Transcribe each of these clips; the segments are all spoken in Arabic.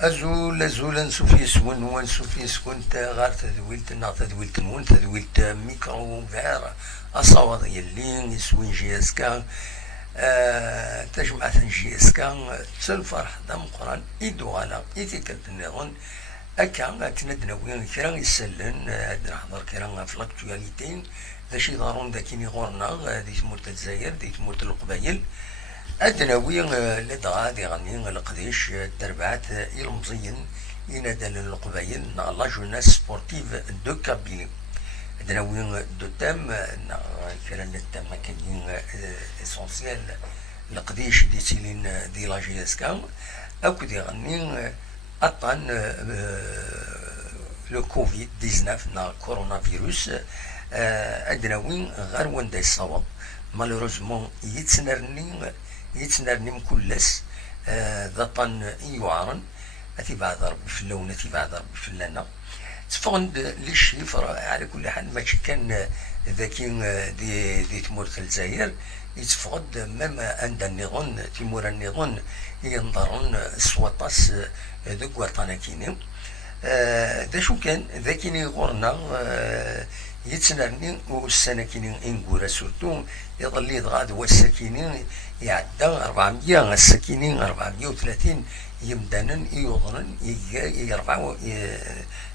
أزول نسوفيس ونسوفيس كنت غار تذويلت نا تذويلت نون تذويلت ميكرو غير أصوات يلين يسوين جياسكا تجمع جياسكا تسلفرح دم قران إيدو غالا إيتيكالت النظن أكا كندنا وين كرا يسلن عندنا حضر كرا في لاكتواليتين ذا شي ضارون ذا كيني غورنا دي تمورت الجزائر دي تمورت القبايل أدناوي لدغا دي غني القديش تربعات المزين ينادى للقبايل لا جوناس سبورتيف دو كابيلي أدناوي دو تام كرا التام كاينين اسونسيال القديش دي سيلين دي لا جي اس كا أكو دي غني أطان لو كوفيد 19 نا كورونا فيروس أدناوي غير وين دا يصاوب مالوروزمون يتنرني مكلس ذا طن يوعرن أتي بعد ربي في اللون أتي بعد ربي في اللنا تفقد للشيفر على كل حال ماشي كان ذاكين دي تمورت الجزائر يتفقد مما عند النظام تيمور النظام ينظرون سواطاس ذوك وطنكيني دا شو كان ذاكيني غورنا يتنرني والسنكينين إنقورا سورتو يظل يضغاد والسكينين يعدى 400 السكينين 430 يمدانا يوضنا يرفعوا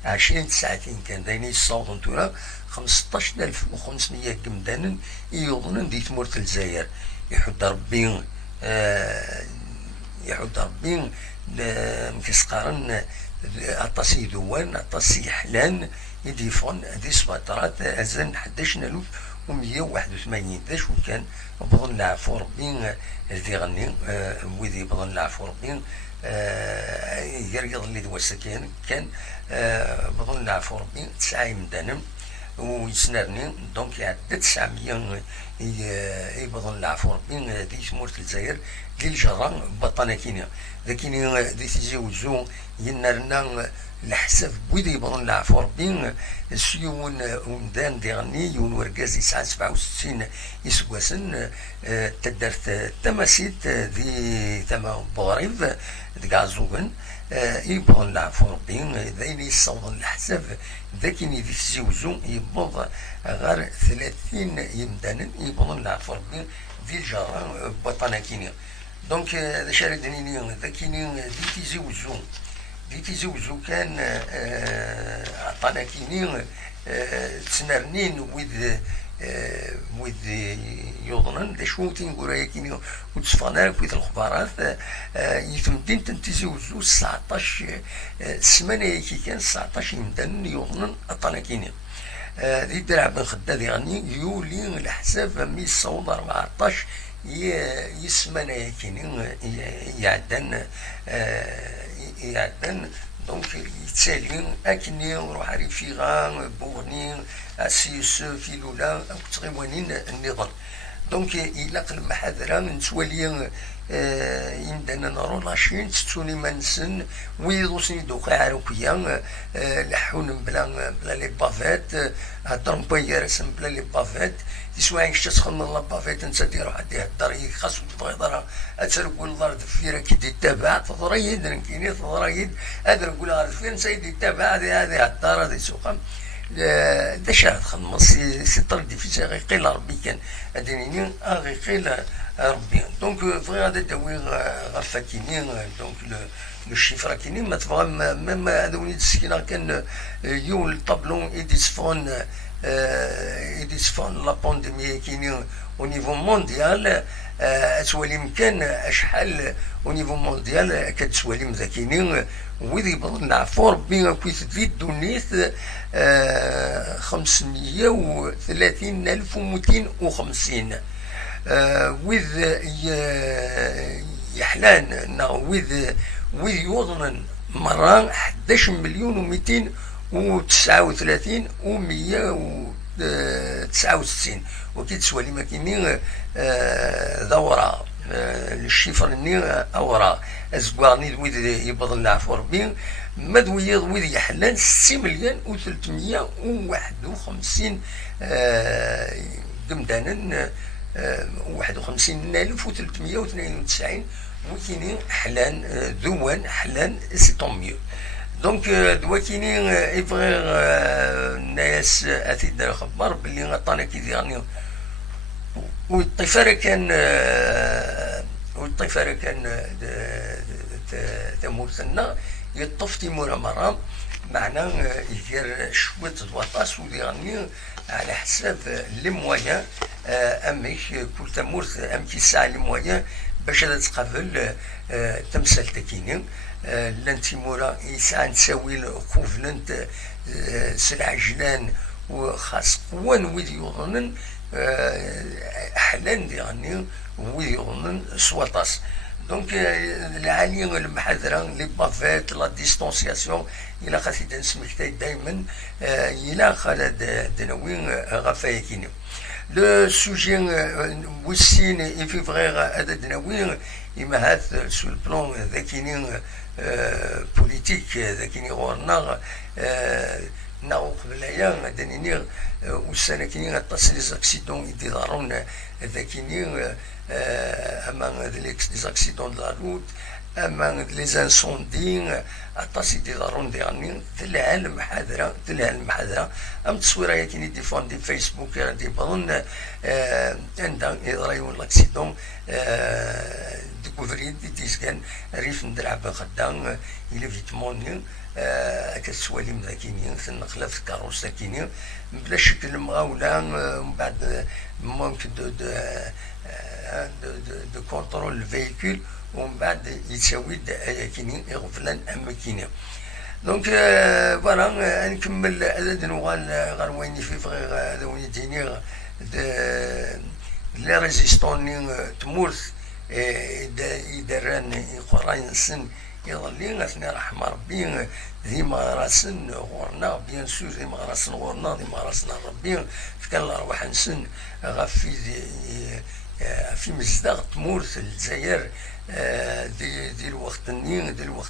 20 ساعتين كان دايني الصوت نتورا 15500 يمدانا يوضنا دي تمورت الجزائر يحد ربي مكسقارن أطاسي دوان أطاسي حلان يديفون هذه سباطرات أزن 11181 ذا شو كان بظن العفو ربي الذي غني وذي بظن العفو ربي يرقض اللي دوا السكين كان بظن العفو ربي 9 يمدانم ويسنرني دونك يعدد 900 يبظن العفو ربي دي تمورت الجزائر دي الجران بطانكينيا لكن دي تزوجو ينرنا الحساب بويدي يبغون العفو ربي سيون ومدان ديغني يون ورقاز يسعى 67 يسواسن تدرت تماسيت دي تما بوغريف دكاع زوغن يبغون العفو ربي ذاين يصوضن الحساب ذاكيني دي تزوجو يبغض غير 30 يمدانا يبغون العفو ربي دي الجران بطانكينيا دونك هذا شارك دنيني ذاكيني دي تزوجو كان عطانا كيني تسنرنين وذ يوضنن دا شو تنقول كيني وتصفانا كويت الخبارات يتمدين تنتزوجو 19 سمانة كي كان 19 يمدن يوضنن عطانا كيني دي درع بن خداد يعني يولي الحساب 114 يسمنا كيني يعدن دونك يتسالين اكني نروح ريفيغا بورني اسيس في لولا او تغيوانين النظام دونك الى قلب محاضره نتوالي يمدنا نرو لاشين تتوني منسن ويدوسني دوكا عروكيا لحون بلا لي بافيت هضرم بيا رسم بلا لي بافيت يسوى عيش تسخن من لابافيت انت ديرو حد يهدر خاصو تبغي ضرا اترقول الارض فيرا كي تتابع تضريد رنكيني تضريد هذا نقول غير فين سيدي تتابع هذه الدار هذه سوقا دا شاهد خمس سي طردي في ساغي قيل ربي كان اديني اغي قيل ربي دونك فغي غادا داوي غفاكيني دونك لو شيفر كيني ما تبغى ميم هذا وليد السكينه كان يول طابلون يديسفون لا بانديمي كيني او نيفو مونديال تولي مكان اشحال او نيفو مونديال كتولي مذاكيني وذي بظن العفو ربي كويت تفيد دونيث 530,250 وذ يحلان وذ يوضن مرة 11 مليون و239 و169 وكي تسوى لي ماكيني دورة الشيفر ني أورا أزقواني ويد يبضل العفو ربي مدوية ويد يحلان 6 مليون و351 قمدانا 51,392 وكيني حلان ذوان حلان سي طون ميو. دونك دواكيني يبغي الناس اثيد الخبر باللي غطانا كي ديرني والطفاره كان تمورتنا يطف تيمورا مرة معنا يدير شوية الوطاس وديرني على حساب لي مويان اميك كل تمورت امكي الساعة لي مويان باش تقابل تمثال تكيني لان تيمورا يسعى نساوي خوفلنت سلعجلان وخاص قوان ويد يظنن حلان ديرني ويد يظنن سواطاس. دونك العالية المحاذرة لي بافيت لا ديستونسياسيون الى خاصي نسمكتاي دائما الى خالد دنوين غفايكيني لو سوجي وسين يفي فغير هذا دنوين إما هذا سو البلون ذاكيني بوليتيك ذاكيني غورنا ناو قبلايا دانيني والسنة كيني غطاس لي زاكسيدون يديرون ذاكيني اما لي زاكسيدون دو لا روت اما لي زانسوندي عطاس يديرون ديرني تلها المحاذرة ام تصويره كيني ديفون دي فيسبوك دي بظن عندها يضريون لاكسيدون ديكوفري دي تيسكان ريف ندلعب خدام الى فيتموني كتسوالي مذاكيني تنقله في الكاروس ذاكيني بلا شكل مغاوله من بعد ممكن دو كونترول الفيكول ومن بعد يتساوي كيني يغفلان اماكيني. دونك فوالا نكمل هذا نوغال غير وين في هذا وين يديني لي ريزيستوني تمورث يدران يقراين سن يظلين اثني رحمة ربي ديما راسن غورنا بيان سور ديما راسن غورنا ديما راسن ربي كان الارواح نسن غفي في مزداغ تمورث الجزائر دي الوقت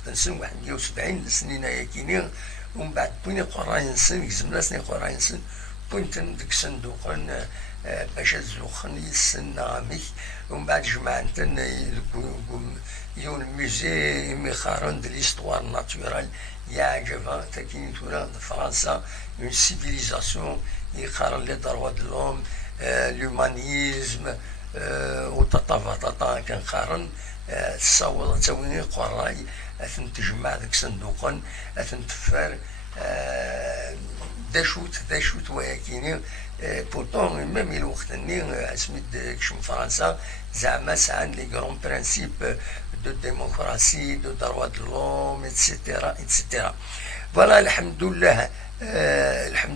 نسن 71 سنين ياكيني ومن بعد بوين قراين سن يزمنا سنين قراين سن كنت ديك صندوقا باش الزوخن يسن عامي ومن بعد جمعتن يون الموزي ميخارون دو ليستوار ناتورال يعجبها تاكين تورا فرنسا اون سيفيليزاسيون يقارن لي دروا دو لوم لومانيزم وتطافا كان قارن تصور تسويني قراي اثن تجمع ديك صندوقا اثن تفار داشوت وياكيني بورتون ميم الوقت اني سميت كشم فرنسا زعما سعان لي كرون برانسيب دو ديموكراسي دو دروا دو لوم اتسيتيرا اتسيتيرا. فوالا الحمد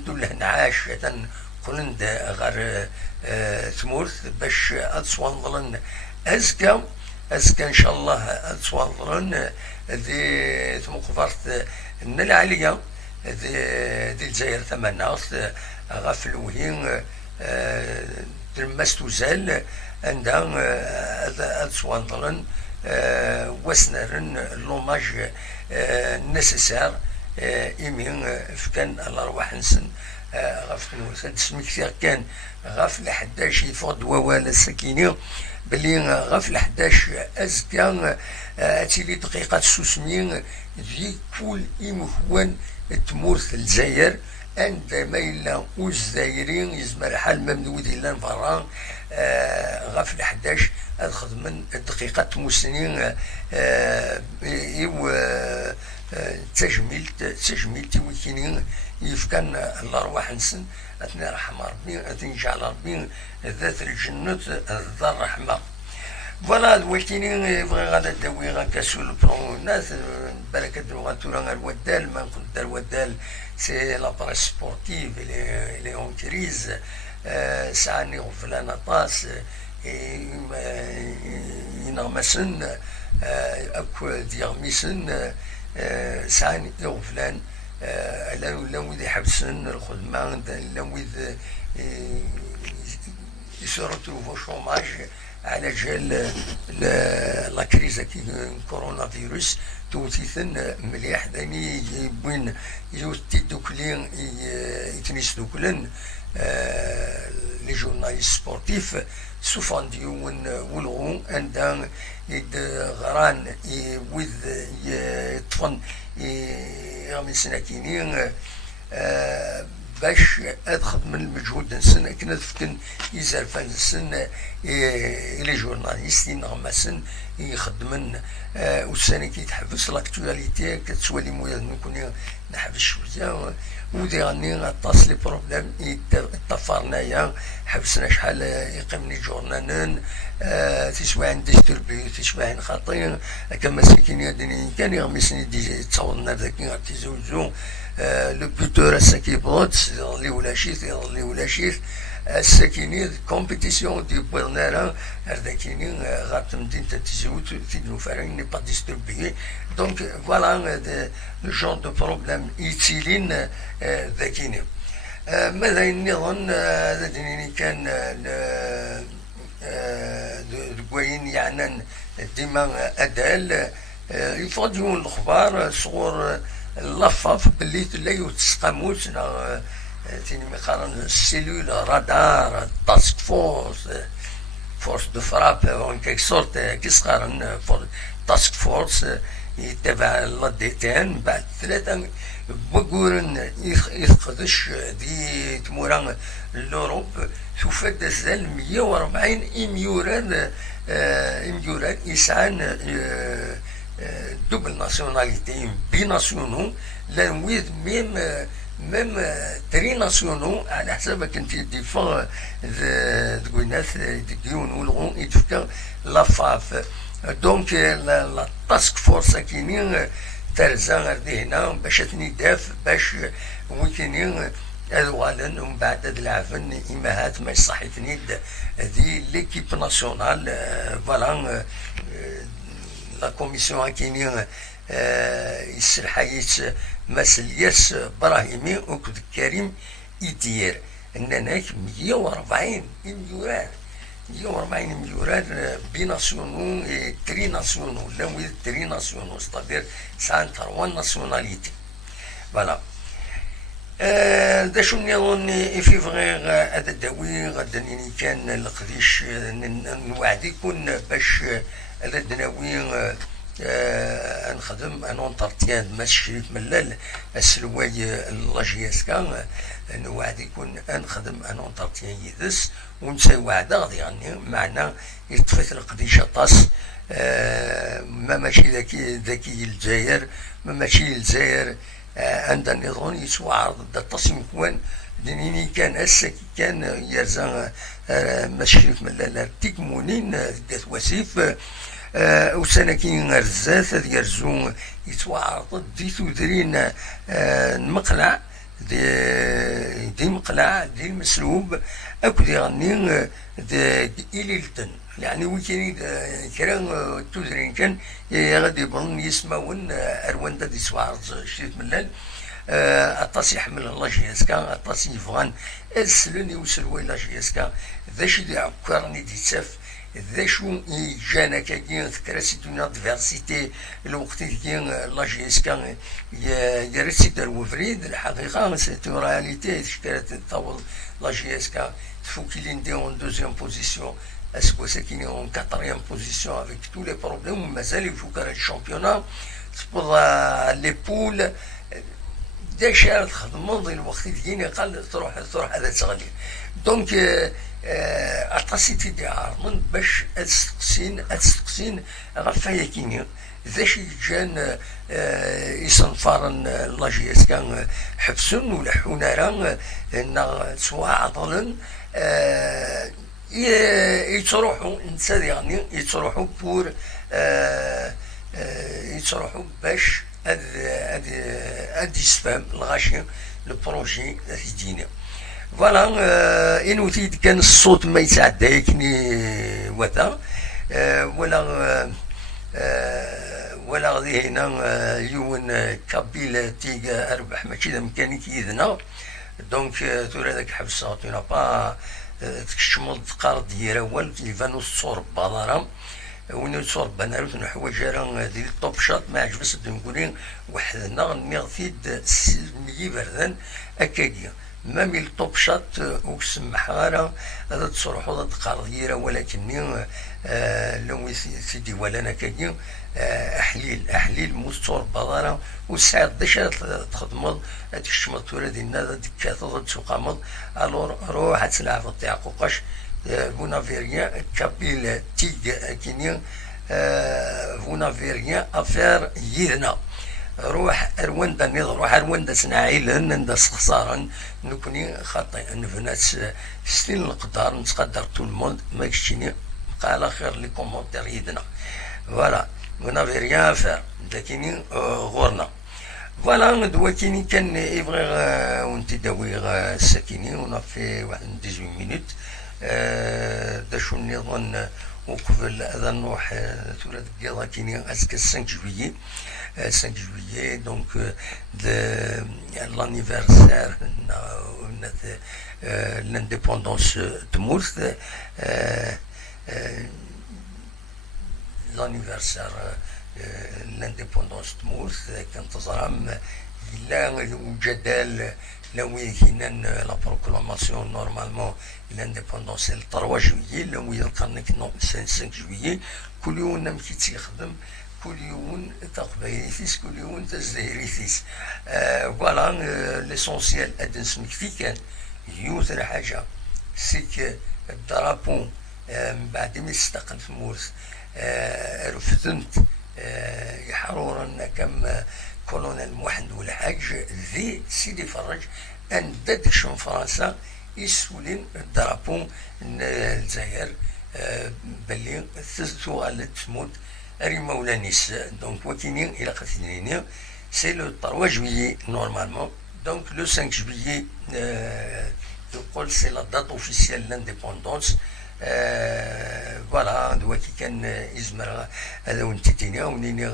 لله نعاش قلند غير تمورث باش اتسوانظلن ازكا ان شاء الله اتسوانظلن ذي تمقفرت من العالية دي الجزائر ثمانية غاف الوهين تلمس تزال عندها اتسوانظلن وسنرن لوماج نسيسار إيمين فكان الأرواح نسن غاف تمورث تسميك كان غاف ل11 يفوض ووال السكيني بلي غاف ل11 أزكا تيلي دقيقة سوسمين ذي كل إمخوان تمورث الجزائر عندما إلا والجزائريين يزمر حال ممدود إلا نفران غاف ل11 أخذ من دقيقة مسنين تجميلتي وكينين يفكان الأرواح نسن أثني رحمة ربي أثني جعل ربي ذات الجنة ذا الرحمة. فوالا وكينين يبغي غادا داوي غاكا سو البلون ناس بالك غاتورا الودال ما كنت دار الودال سي لا بريس سبورتيف لي اون كريز ساعني غفلان طاس ينغمسن اكو ديغميسن ساعني غفلان لا ويد يحبسن الخدمة لا ويد يسورتو فو شوماج على جال لا كريز كي كورونا فيروس توتيثن مليح داني وين يوتي دوكلين يتنيس دوكلن لي جورناليست سبورتيف سوفان ديون ولغو عندها يد غران وذ يطفن يغمي سناكينين باش ادخل من المجهود نسن كنا فكن يزرفان نسن لي جورناليست ينغمسن يخدمن والسنه كي تحبس لاكتواليتي كتسوالي مويا نكون نحبس شويه ودي غني غطاس لي بروبليم يتفرنايا حبسنا شحال يقيمني جورنالن تسوى عندي تربي تسوى عن خاطين كما ساكن يدني كان يغمسني دي تصورنا ذاك غادي زوجو لو بوتور الساكيبوت اللي ولا شيت اللي ولا شيت الساكيني كومبيتيسيون دي بويرنارا هرداكيني غاتمدين تتزوت في نوفارين ني با ديستربيي دونك فوالا لو جون دو بروبليم يتيلين ذاكيني ماذا نظن لديني كان دوين يعني ديما ادال يفضلون الاخبار صغور اللفاف باللي لا يتسقموش تيني مقارن السيلول رادار تاسك فورس دو فراب اون كيك سورت كيسقارن تاسك فورس يتبع لا ديتان بعد ثلاثة بقورن يخدش دي تموران لوروب شوف دازال 140 اميوران يسعان دوبل ناسيوناليتي بيناسيونو لانويد ميم تري ناسيونو على حسابك انت ديفون دكوينات ديون ولغون يتفكر لافاف دونك لا تاسك فورس كاينين ترزا غادي هنا باش تنداف باش ويكينين الوالن ومن بعد هاد العفن امهات ما يصحيتني دي ليكيب ناسيونال فوالا لا كوميسيون كاينين يسرحيت مسلياس ابراهيمي وكد كريم يدير اننا 140 مليون 140 مليون بيناسيونو تري ناسيونو لا ويد تري ناسيونو ستادير سان تروان ناسيوناليتي فوالا دا شو نظن في فغي هذا الداوي غدا كان القديش نوعد يكون باش هذا الدناوي نخدم ان اونترتيان ماس شريف ملال السلواي لاجياسكا نوعد يكون نخدم ان اونترتيان يدس ونساي وعد غادي يعني معنا يطفيت القديش طاس ما ماشي ذاكي الجزائر ما ماشي الجزائر عند النظام يسوى عرض التصميم كوان دينيني كان هسا كان يرزا مشرف ملال تيكمونين دات وسيف وسنة كي غرزات يرزو يسوى عرض دي تودرين المقلع دي مقلع دي المسلوب اكو دي غني دي إليلتن يعني ويكين كرا تودرين كان غادي يبرن يسماون اروان دي سوارت شريت ملال اطاس يحمل لاجياسكا اطاس يفغان السلوني وسلوي لاجياسكا ذا شي دي عكرني دي تاف ذا شو جانا كاين ذكراسي دون ديفيرسيتي الوقت كاين لاجياسكا يرسي دار وفريد الحقيقه سي اون رياليتي شكرات طول لاجياسكا فوكيلين دي اون دوزيام بوزيسيون اسكو ساكيني اون كاتريام بوزيسيون افيك تو لي بروبليم مازال يفوق على الشامبيونا سبور لي بول دا شارت خدمة الوقت ديالي قال تروح هذا تغلي دونك اطاسيتي دي عارمن باش استقسين غفايا كيني ذا شي جان يصنفرن لاجياس كان حبسن ولا حونارا ان سوا عضلن يتروحوا انسان يعني يتروحوا بور يتروحوا باش هاد يسفهم الغاشي البروجي ذاتي دينا فوالا انوتيد كان الصوت ما يتعدايكني وذا ولا غادي هنا يون كابيل تيغا اربح ماشي ذا مكاني كيدنا دونك تورا داك حبس عطينا با تكشمل تقارد يراول يفانو الصور بضارم وين صور بناروت نحواج راه ديال الطوب شوت ما عجبس نقولين وحدنا نغثيد ملي بردان اكاكيا ما من الطوب شوت وكسمح راه هذا تصرحوا هذا تقارضيره ولكني لو سيدي ولا انا كاكيا احليل مستور بضاره وساعد داش تخدمض تكشمل تورا ديالنا ديكات تسوقامض الور روح تلعب التعقوقاش vous n'avez rien كابيل تيج كينيا vous n'avez rien à faire يدنا روح رواندا نض روح رواندا سنعيل نندا خسارا نكوني خاطئ نفناس ستين القدر نتقدر تو الموند ما كشتيني قال خير لي كومونتير يدنا فوالا vous n'avez rien à faire لكني غورنا فوالا دوا كيني كان يبغي ونتي داوي الساكيني ونافي واحد 18 مينوت دا شو نظن وقبل هذا نروح ثورة القيادة كيني اسكا 5 جويي 5 جويي دونك لانيفرسير لانديبوندونس تمورث لانيفرسير لانديبوندونس تمورث كان تزرم لا وجدال لو يكينان لا بروكلاماسيون نورمالمون لانديبوندونس 3 جويي لو يلقانك 5 جويي كل يوم نم كي تيخدم كل يوم تقبايليتيس كل يوم تزدهريتيس فوالا ليسونسيال ادن سمك في كان يوثر حاجه سيك الدرابون من بعد ما استقل في مورس رفضت يحرورا كم كولونيل موحد والحاج ذي سيدي فرج ان دادكش من فرنسا يسولين الدرابون الجزائر باللي ثلثو غالت تموت اري مولانيس دونك وكيني الى قتليني سي لو 3 جويي نورمالمون دونك لو 5 جويي يقول سي لا دات اوفيسيال لانديبوندونس فوالا دلوقتي كان يزمر هذا ونتيتيني ونيني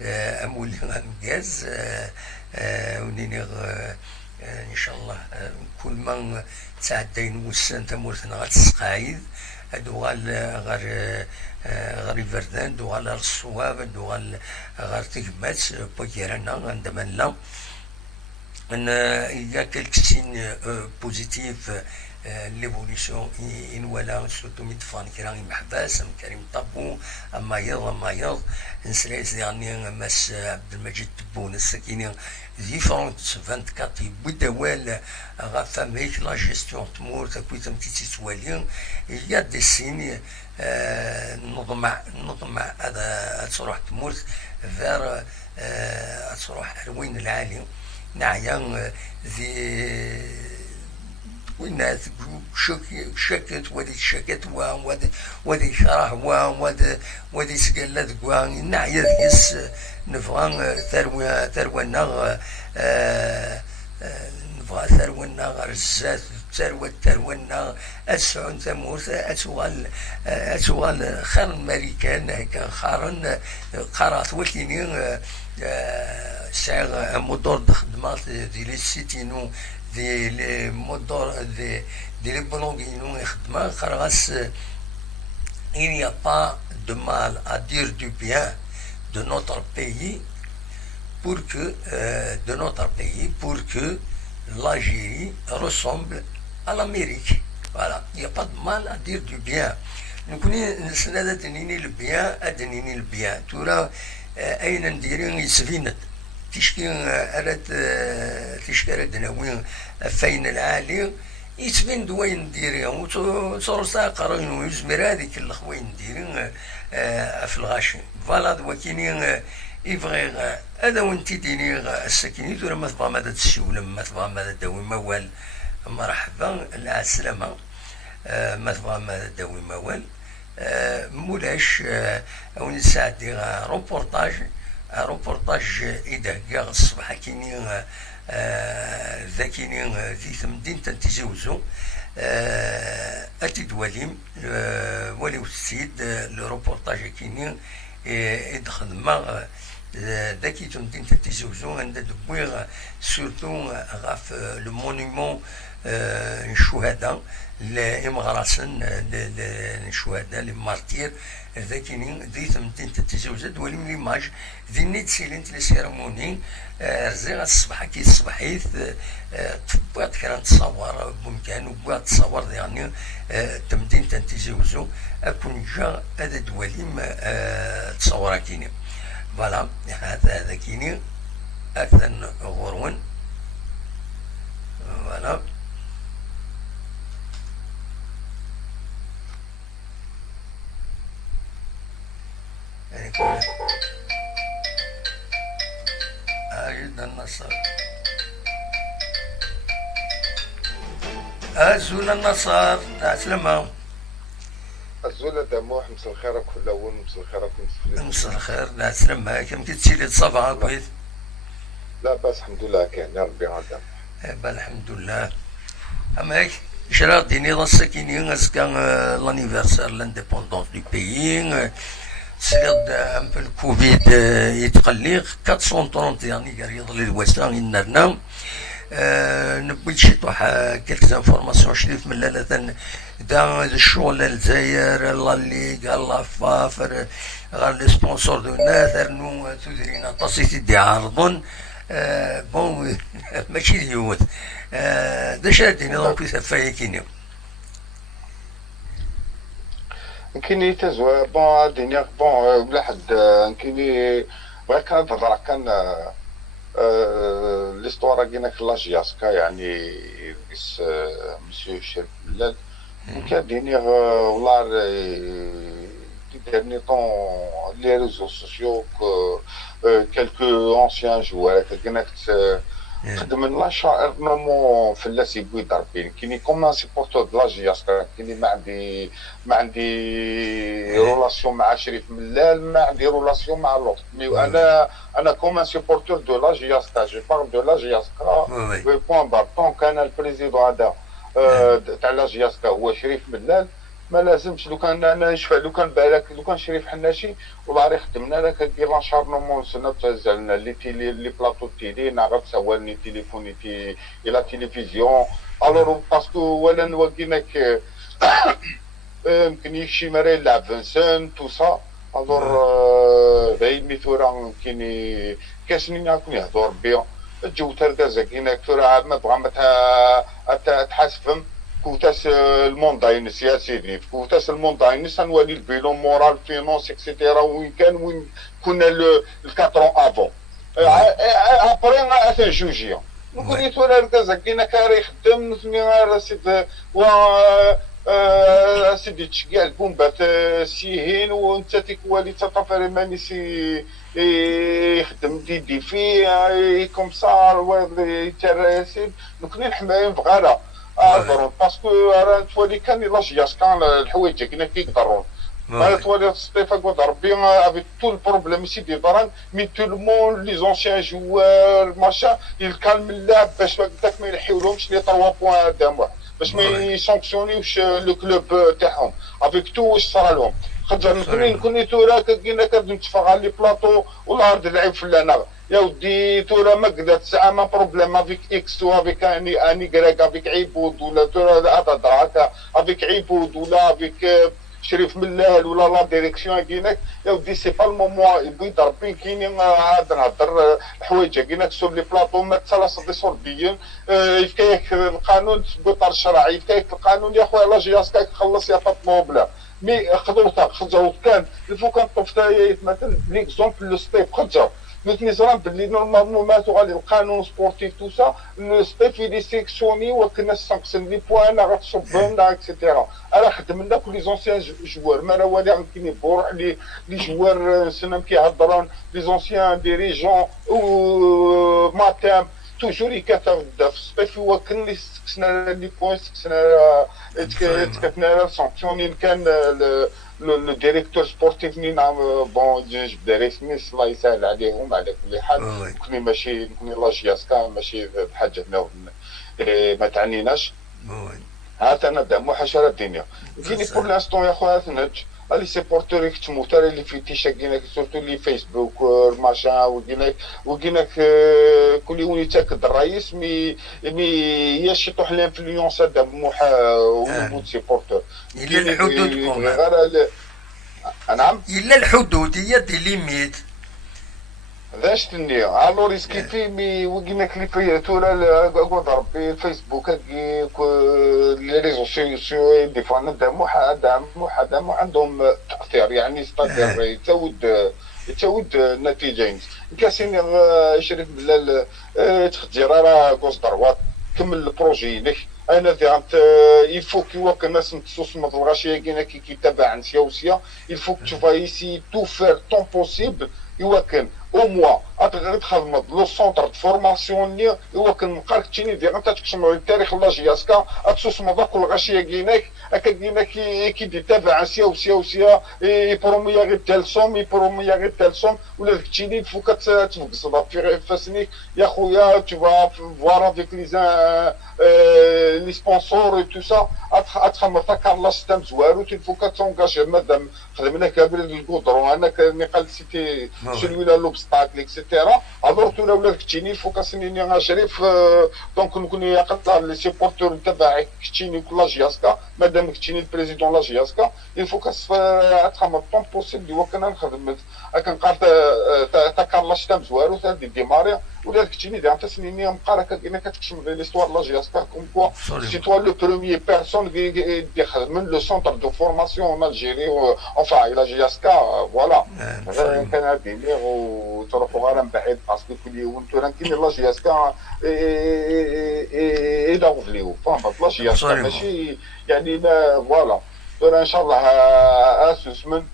امولي غنكاز ونيني ان شاء الله كل ما تعدين وسان تمورتنا غتسقايد هادو غير الفردان دو غير الصواب دو غير تكمات بوكيرانا عندما لا ان il y a quelques signes positifs ليفوليسيون ان ولا سورتو ميدفان كيراني محباس ام كريم طابو اما يض نسلايس يعني ماس عبد المجيد تبون السكيني ديفرونت 24 بدوال غافا هيك لا جيستيون تمور تكويت متي توالي يا دي سين نضمع هذا تروح تمور فير تروح روين العالي نعيا ذي والناس شكت ودي شكت ودي شرح ودي سقلت قوان نعيا ذيس نبغى ثروة نغ نبغى ثروة نغ رزات ثروة نغ أسعون ثمورث أسوال خير الماريكان هكا خارن قرات ولكني ساعة مدور دخدمات ديال السيتينو دي لي مودور دي لي بلوغينو يخدمها خرغاس il n'y a pas de mal à dire du bien de notre pays pour que l'Algérie ressemble à l'Amérique. Voilà, il n'y a pas de mal à dire du bien. نكوني نسنا تنيني البيان ادنيني البيان تورا اين نديرين يسفينت تشكي اراد تشكي دناوين فين العالي يتبين دوين نديرين وصورصا قرين ويزمر هذيك الاخوين نديرين في الغاشي فوالا دوا كاينين يبغي هذا وانت ديني الساكنين تورا ما تبغى ماذا تسولم ما تبغى ماذا داوي موال مرحبا على السلامه ما تبغى ماذا داوي موال مولاش وين ساعدي روبورتاج إذا كاع الصباح كاينين ذاكينين ذي ثمدين تنتزوزو أتيد وليم ولي السيد لو روبورتاج كاينين يدخل ما ذاكي تمدين تتزوزو عند دويغ سورتو غاف لو مونيمون الشهداء لإمغراسن الشهداء للمارتير ذاكيني ذي تمدين تتزوزد ولي من ليماج ذي نيت سيلنت لي سيرموني رزيغ الصباح كي الصباحيث تبغات كرا تصور بمكان وبغات تصور يعني تمدين تتزوزو أكون جا هذا دواليم تصورا كيني فوالا هذا كيني أكثر غرون فوالا يعني كل أجد النصر أزول النصر تسلم الزولة دموح مسا الخير كل أول مسا الخير مسا الخير لا تسلم كم كتسيري تصبع كويس لا بس الحمد لله كان يا ربي عدم الحمد لله أما هيك شرا ديني ضسكيني غاسكا لانيفرسار لانديبوندونس دو بيي سيد ام بو الكوفيد يتقلق 430 يعني قريض للوسان النرنا نبغي شي طوح كيلك انفورماسيون شريف من لاله دا الشغل الجزائر الله اللي قال الله فافر غير لي سبونسور دو ناثر نو تدرينا تصيتي دي عرضون بون ماشي اليوت دا شادين دونك فايكيني كيني تزوى بون الدنيا بون بلا حد كيني غير كانت تهضر كان ليستوار كينا كلاجياسكا يعني بس مسيو شريف بلال كان دينيغ والله دي derniers temps les réseaux sociaux quelques anciens joueurs كنا خدم لنا شاعر نورمون فلاس يبغي يضربين كيني كوم سيبورتور دو لاجياسكا كيني ما عندي رولاسيون مع شريف ملال ما عندي رولاسيون مع لوط مي انا كوم سيبورتور دو لاجياسكا جو بارل دو لاجياسكا بوان بار طون كان البريزيدون هذا تاع لاجياسكا هو شريف ملال ما لازمش لو كان انا نشفع لو كان بالك لو كان شريف حناشي والله راه خدمنا لك كدير لانشار نورمال سنه تهزلنا لي بلاطو تيلي نعرف سوالني تليفوني الى تلفزيون الوغ باسكو ولا نوقيناك يمكن يكشي مرا يلعب فنسان تو سا الوغ باين ميثورا كيني كاسنين يكون يهضر بيا الجو تركز كينك ترى ما بغا ما تحاسبهم كوتاس المونداينس يا سيدي كوتاس المونداينس نولي البيلون مورال فينونس اكسيتيرا وين كنا الكاترون افون ابري اثن جوجيا نقول يتولى ركزا كينا كاري خدم نسمي راسيد سيدي تشكال بومبات سيهين وانت تيكوالي تطفري ماني سي يخدم دي فيه كوم صار يتراسل نكون نحماين فغالا ضرون باسكو راه تولي كان لاجياس كان الحوايج كنا كيقدرون راه تولي ستيفان قدر بيان افيك تو البروبليم سيدي دران مي تو المون لي زونسيان جوار ماشا يكالم اللعب باش هكداك ما يحيولهمش لي 3 بوان قدام واحد باش ما يسانكسيونيوش لو كلوب تاعهم افيك تو واش صرا لهم خاطر نكوني تورا كينا كنتفرج على لي بلاطو ولا عرض لعيب فلانا يا ودي تورا ما قدرت تسعى ما بروبليم افيك اكس و افيك اني غريك افيك عيبود ولا تورا هذا هكا افيك عيبود ولا افيك شريف ملال ولا لا ديريكسيون كيناك يا ودي سي با المومون يبغي يضربين كاينين عاد نهضر الحوايج كيناك سور لي بلاطو ما ثلاثه دي سوربيين يفكاك القانون تبطل الشرعي يفكاك القانون يا خويا لاجياسكا خلص يا فاطمه بلا مي خذوت كان الفو كان طفتايا مثلا ليكزومبل لو ستيب خذوه مثل نظام باللي نورمالمون ماتوا على القانون سبورتيف تو سا لو ستيف يدي سيكسيوني وكنا سانكسن لي بوان غتصبهم اكسيتيرا راه خدمنا كل لي زونسيان جوار ما راه والي يمكن بروح لي جوار سنم كيهضرون لي زونسيان ديريجون و ماتام توجور يكثر في الصيف هو كان لي سكسنا لي بوان سكسنا تكتنا سانكسيوني كان لو ديريكتور سبورتيف نعم بون جبد رسمي الله يسهل عليهم على كل حال كوني ماشي كوني لاجياسكا ماشي بحاجه هنا ما تعنيناش هات انا نبدا محاشره الدنيا كاين بور لانستون يا خويا ثنج لي سيبورتور يكتموا ترى اللي في تيشاكينك سورتو لي فيسبوك ماشا وكيناك كل يوم تاكد الرئيس مي يشطح الانفلونس هذا موحى ونبوت سيبورتور إلا الحدود كومان، غير نعم إلا الحدود هي دي ليميت. هذا شتني الو ريسكي في مي وكيناك لي في تورا قعد ربي الفيسبوك هكي لي ريزو سوسيو دي فوا ندعمو دعمو عندهم تاثير يعني ستادير يتعود النتيجه كاسين شريف بلال تخدير راه كوز دروات كمل البروجي لك انا ذهبت يفوك يوك الناس نتصوص ما الغاشيه كاينه كي كيتابع عن سياسيه يفوك تشوف ايسي تو فير طون بوسيبل يوكن او موا غير تخدم لو سونتر دو فورماسيون اللي يوكن مقارك تشيني ديال انت تكشم التاريخ لا جياسكا اتسوس ما كل غاشيه كايناك هكا كاينه كي تابع عن سياسيه يبروميا غير تالسوم يبروميا غير تالسوم ولا داك تشيني فوك تفقس في فاسنيك يا خويا tu vas voir avec les sponsors et tout ça اتخمر تكارلا سيستم زوار وتفوك تونغاجي مادام خدمنا كابري الكودرون انا قال سيتي celui là l'obstacle etc alors تو ولا كتشيني فوكاسيني شريف دونك نكون يقطع لي سيبورتور تبعك كتشيني كل جياسكا مادام كتشيني البريزيدون لا جياسكا الفوكاس اتخمر طون بوسيبل دي وكنا نخدم كنقارت تكارلا سيستم زوار وتدي ديماري ولا كتشيني ديال تسنيني مقاركه كاينه كتكشم ليستوار لا جياسكا كوم كوا سي توا لو بروميير بيرسون qui خدم le centre de formation en Algérie enfin il a جياسكا فوالا كان هادي لي وتروحوا غير من بعيد باسكو كل يوم توران كاين لا جياسكا الى وفليو فهمت لا جياسكا ماشي يعني فوالا توران ان شاء الله اسسمن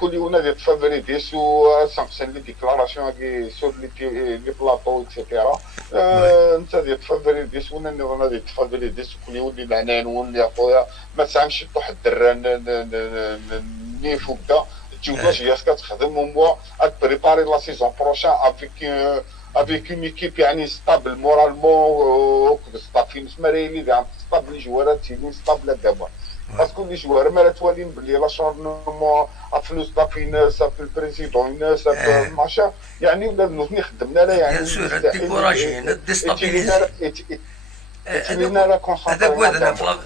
كل يوم نادي تفافريديس و سانكسن لي ديكلاراسيون كي سور لي بلاطو اكسيتيرا انت دي تفافريديس ولا نادي تفافريديس كل يوم اللي معنان ولي خويا ما تسامش طوح الدران ني فوكدا تشوف جياسكا تخدم موا بريباري لا سيزون بروشان افيك اون ايكيب يعني ستابل مورالمون ستافين سماريلي ديال ستابل جوارات تيلي ستابل دابا باسكو لي جوار ما توالين بلي لا شورنمون فلوس طافي ناس في البريزيدون ناس ماشا يعني ولا نوفني خدمنا لا يعني بيان سور ديكوراجي ديستابيليزي.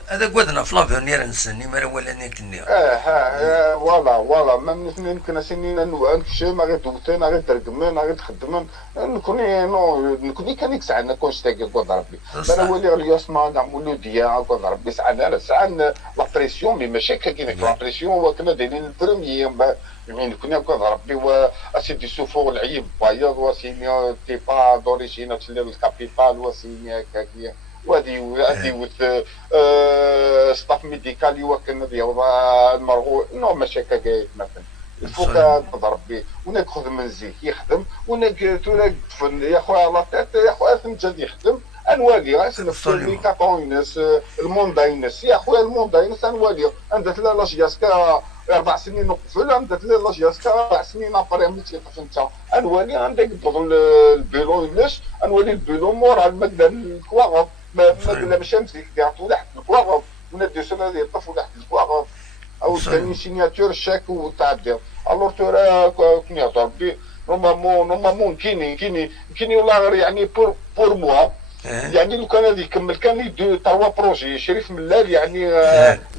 هذا قودنا في لافونير نسني ما ولا نكني فوالا ما يمكن سنين نكشي ما غير دوتين غير ترقمن غير تخدمن نكوني كان يسعنا كون شتاكي قد ربي انا ولي اليوس ما نعملو ديا قد ربي سعنا سعنا لا بريسيون مي ماشي كاين لا بريسيون وكنا دايرين البروميير من كنا قد ربي واسيدي سوفو العيب بايض وسيني تي با دوريجين تشلي الكابيتال وسيني كاكيا وهذه وث ستاف ميديكالي وكنا ديال المرغو نو مشاكل كايت مثلا الفوق تضرب به وناك خذ من زيك يخدم وناك تولاك يا خويا لا تيت يا خويا ثمجد يخدم انوالي غاسنف لي كابونينس المونداينس يا خويا المونداينس انوالي عندك لا جياسكا 4 سنين نقفل عندك لا جياسكا 4 سنين ابري ملي تيقف انت انوالي عندك بغل البيلو يلاش انوالي البيلو مورال مقدر الكواغ ما ماشي امسك يعطوا تحت الكواغ وندي سنه ديال الطفل تحت الكواغ او ثاني سيناتور الشاك وتعدي الور تورا كون يعطوا ربي نورمالمون كاين والله غير يعني بور موا يعني لو كان هذا يكمل كان يدو توا بروجي شريف ملال يعني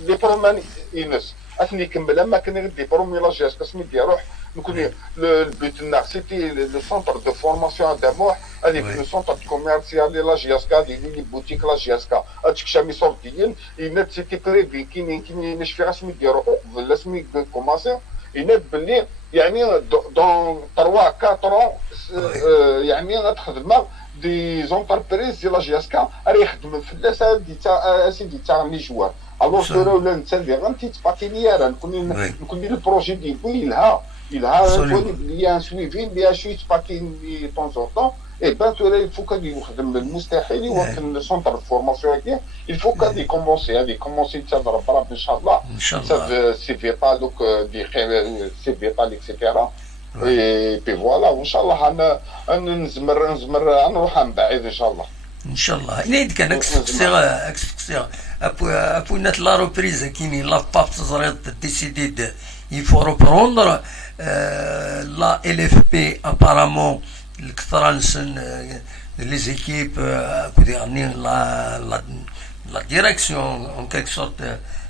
لي برومان ينس اثني يكمل اما كان يدي برومي لا جياس قسمي روح نكون البيت النار سيتي لو سونتر دو فورماسيون داموح هذيك لو سونتر دو كوميرسيال لا جياسكا دي لي بوتيك لا جياسكا هادشي شامي صورتيين ينات سيتي بريفي كاين ناش فيها سمي ديالو ولا سمي كوماسي ينات باللي يعني دون 3 4 يعني غتخدم دي زونتربريز ديال لا جياسكا راه يخدم الفلاس سيدي تاع لي جوار الوغ تورا ولا انت اللي غنتي تباكيني راه نكون البروجي ديالو يلها تولي بلي ان سويفي بها شي تباكيني طون زون طون اي بان تورا الفو كان يخدم المستحيل يوكل السونتر دو فورماسيون هكا الفو كان يكومونسي تضرب راه ان شاء الله سي فيطال دوك دي خير سي فيطال اكسيتيرا اي بي فوالا وان شاء الله نزمر نروح من بعيد ان شاء الله ان شاء الله انا يد كان اكسكسي ابو نات لا روبريز كيني لا باب تزريط ديسيدي il faut reprendre la LFP apparemment الكثر نسن les équipes la direction en quelque sorte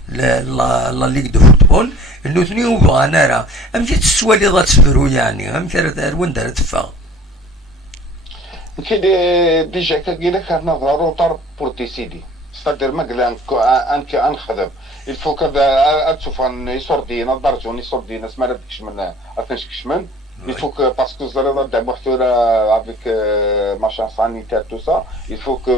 la ligue de football انه ثني وبغانا راه امشي تسوى اللي غتسفرو يعني امشي وين دارت تفا كي ديجا كاين كان ضروري بور ديسيدي ستادير ما قال انك انخدم الفو كذا تشوف يصور دينا درجون يصور دينا سما داكش من كنشكش من il faut que parce que زريضه تاع محتوى avec machin sanitaire tout ça il faut que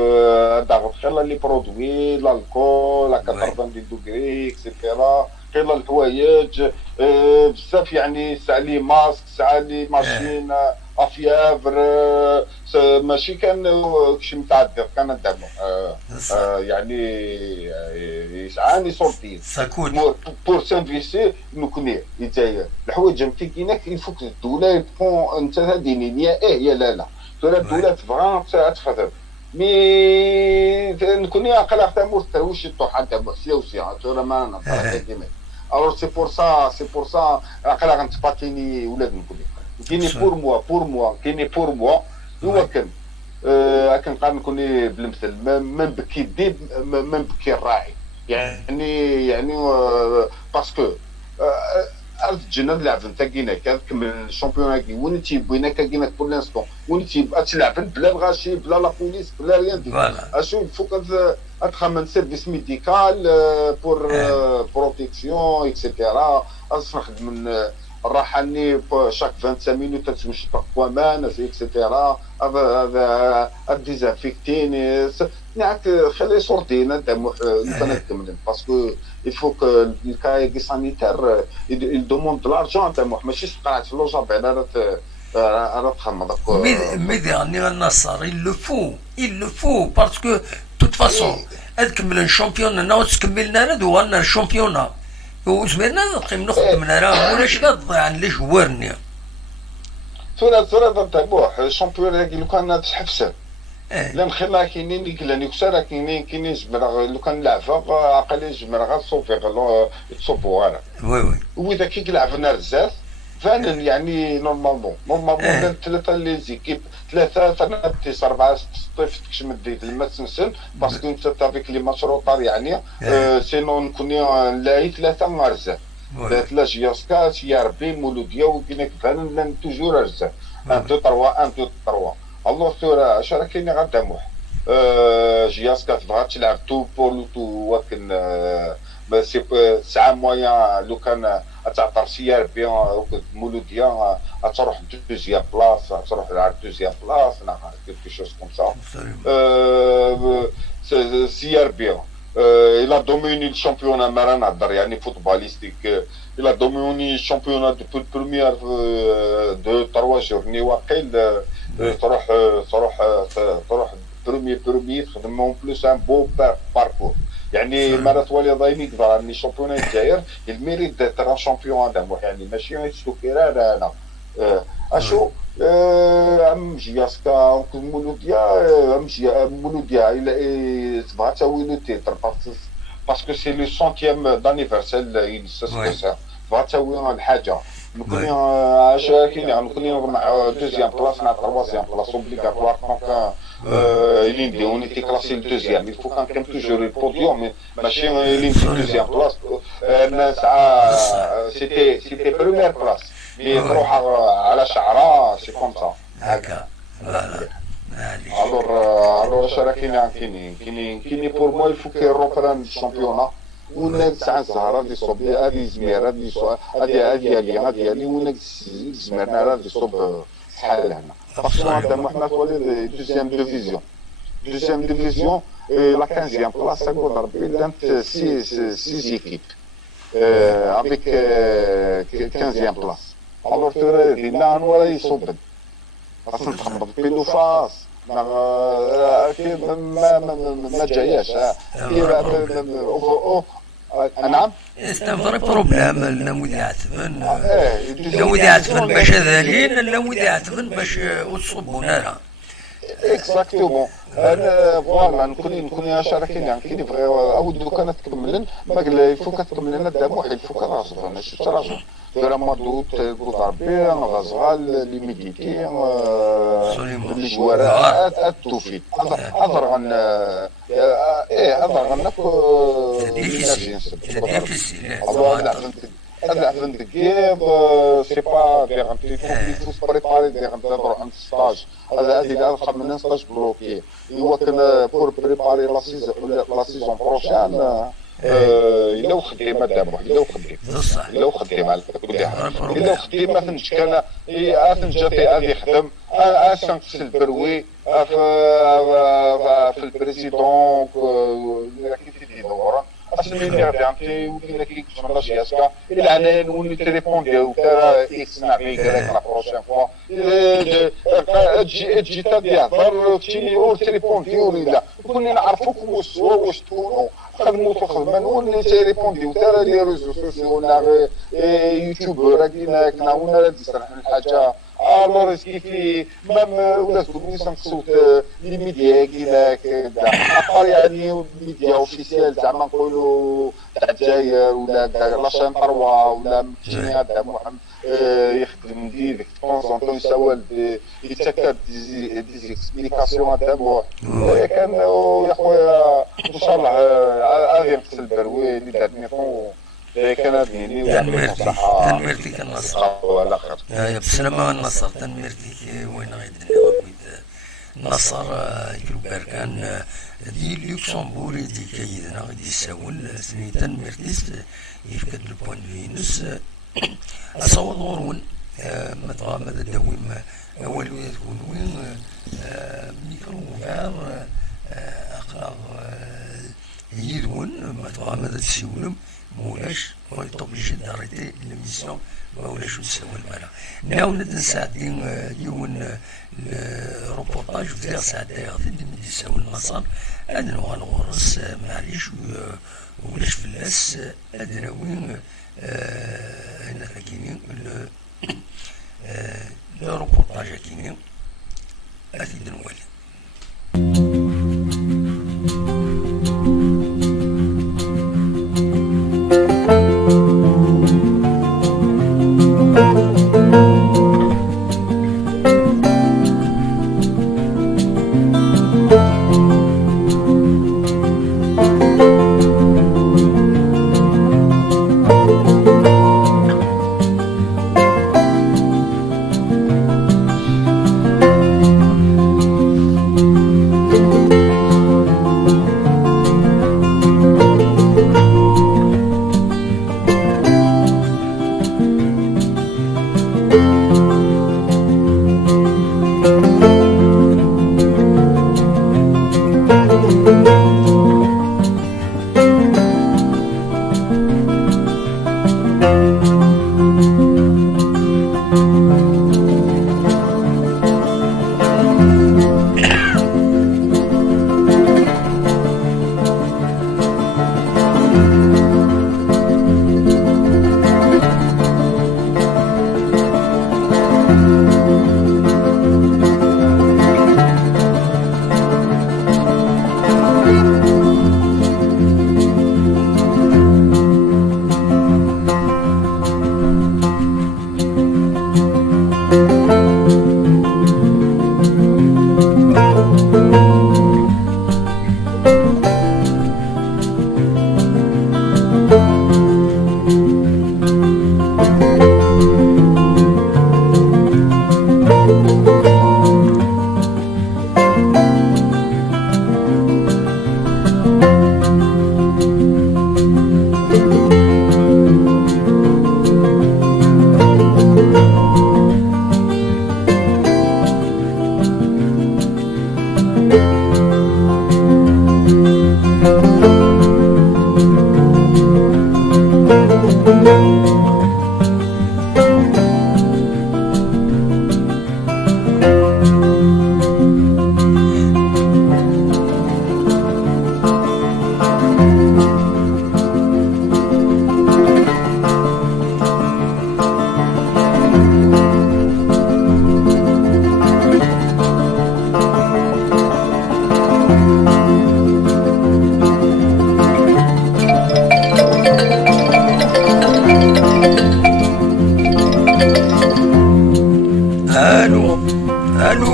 ضغط خلى لي برودوي الكول 40 دوغري اكسيتيرا قيل الحوايج بزاف يعني ساعه لي ماسك ساعه لي ماشين افيافر ماشي كان كشي متعذب كان دابا يعني يسعاني صورتي بور سانفيسي نكوني يتاير الحوايج نتي كاينك الفوك الدوله تكون انت دينيه يا لا الدوله تبغى تخدم مي نكوني عقل حتى مور تروش طوح حتى سيوسي ترى ما نطلع كيما alors c'est pour ça عقل غنتباكيني ولاد نكوني كايني بور موا كايني بور موا هو كان كنقدر نكون بالمثل من بكي الديب من بكي الراعي يعني باسكو تجينا نلعب انت كاينه كنكمل الشامبيون كي وين تيبغينا كاينه كل انستون وين تيبقى تلعب بلا الغاشي بلا لا بوليس بلا ريان دي اشوف فوق اتخمن سيرفيس ميديكال بور بروتيكسيون اكسيتيرا نخدم الراحه ني شاك 25 مينوت تمشي بومان اكسيتيرا هذا ديزانفيكتيني نعك خلي صورتينا دم نكمل باسكو il faut que le cas sanitaire il demande de l'argent تاع ماشي تقعد في لوجا بعدا راه تخمض مي ديرني النصر il le faut parce que de toute façon تكمل الشامبيون ناو تكملنا ندو غنا الشامبيون وزمرنا نقيم نخدم راه ولاش تضيع لي جوارني صورة تاع الشامبيون لو كان تحفسه لا نخليها كاينين اللي كلاني كساره كاينين جمرا لو كان لعبه عقلي جمرا غتصوفي تصوبوا انا وي واذا كي لعبنا بزاف فعلا يعني نورمالمون ثلاثه لي زيكيب ثلاثه تنافس 4 صيفط كش مديت لما تنسن باسكو انت تافيك لي ماتش روطار يعني سينو نكون نلاقي ثلاثه مرزه ثلاثه جياسكا يا ربي مولوديا وكاين فعلا توجور رزه 1 2 3 1 2 3 الله ثورة اش راه كاين غداموح جياسكا تبغى تلعب تو بول تو ولكن سي ساعه مويا لو كان تعطر سي ار بي مولوديا تروح دوزيام بلاص تروح على دوزيام بلاص انا كيلكو شوز كوم سا سي ار بي il a dominé le championnat ما نهضر يعني فوتباليستيك il a dominé le championnat depuis première 2-3 journées واقيل تروح برومي تخدم اون بلوس ان بو باركور يعني مرات ولي ضايني كبر راني شامبيون الجزائر الميريت داتر شامبيون هذا يعني ماشي يستوكيرا انا اشو ام جياسكا مولوديا مولوديا الى تبغى تسوي لو تيتر باسكو سي لو سونتيام دانيفرسيل ينسى تبغى تسوي الحاجه نكون كاين نكون مع دوزيام بلاص مع تروازيام بلاص اوبليغاتوار دونك اللي نديو نيتي كلاسي دوزيام il faut quand même toujours le podium ماشي اللي نديو دوزيام بلاص الناس سيتي بروميير بلاص مي تروح على شعره سي كوم سا هكا alors راه كاينين بور مو il faut qu'il reprenne le championnat وناك ساعة الزهرة دي صوب هادي زميرة دي صوب هادي وناك زميرنا راه دي صوب شحال هنا باسكو عندنا حنا تولي دوزيام ديفيزيون لا 15 بلاص نقول ربي دامت 6 ايكيب افيك 15 بلاص الوغ تو دينا ولا يصوب خاصنا نتخبط بيلو فاس ما جاياش نعم استنفر بروبلام النموذج يعتبن النموذج يعتبن باش ذالين النموذج يعتبن باش وتصبونا راه اكزاكتومون. انا فوالا نكون يا شاركين يعني كي نبغيو او دوكا انا تكملن ما قال الفو كتكمل لنا دام واحد الفو كراجل انا شفت راجل فريمون دوت ضربي غزغال لي ميديتي absolument. لي جوارات التوفي اظهر غن ايه اظهر غنك C'est difficile. C'est difficile. هذا عندك كيف سي با ديغ faut se préparer ديغ تهضروا عن ستاج هذا اللي خممنا ستاج بلوكي هو كان بور بريباري لا سيزون بروشان الا وخدي مدام واحد الا وخدي بصح. الا وخدي مع كل حاجه الا وخدي ما فهمتش كان افنجا في هذه يخدم اسانك في البروي في البريزيدون كيف يدور اصلا اللي غادي عمتي ولينا كيكتب من جياسكا الا انا نولي تليفون ديالو ترى يسمع بي قال لك لا بروشين فوا تجي تهضر في التليفون ديالو لا كنا نعرفوك واش تكونوا خدموا خدمه نولي تليفون ديالو ترى لي ريزو سوسيو ولا يوتيوبر كنا ولا تسرح الحاجه الوغ كيفي مام ولا تقول لي صوت لي ميديا كيلاك ابار يعني ميديا اوفيسيال زعما نقولوا تاع الجزائر ولا لاشين 3 ولا مكتشني هذا محمد يخدم ديريكت كونسونطو يسوال يتكاد دي اكسبليكاسيون هذا بوح كان يا خويا ان شاء الله غادي نقتل البروي اللي دارني فون كان ديني تنمرتك النصر ولا خير يا بسلامة النصر تنمرتك وين غيدنا وكيد النصر كان دي لوكسمبورغ دي كيدنا غادي يساول سني تنمرتيس يفكد البوان دو نس اصوت غرون مطغى ماذا دويم اول تكون وين ميكرو غير اخلاق يدون مطغى ماذا تسولم مولاش هو يطوبليجي داريتي ليميسيون مولاش نساو المالا ناو نساعدين يون روبورتاج في ساعتين غادي نساو المصاب ادنا غنغرس معليش ولاش فلاس ادنا وين هنا كاينين لو روبورتاج كاينين ادي نولي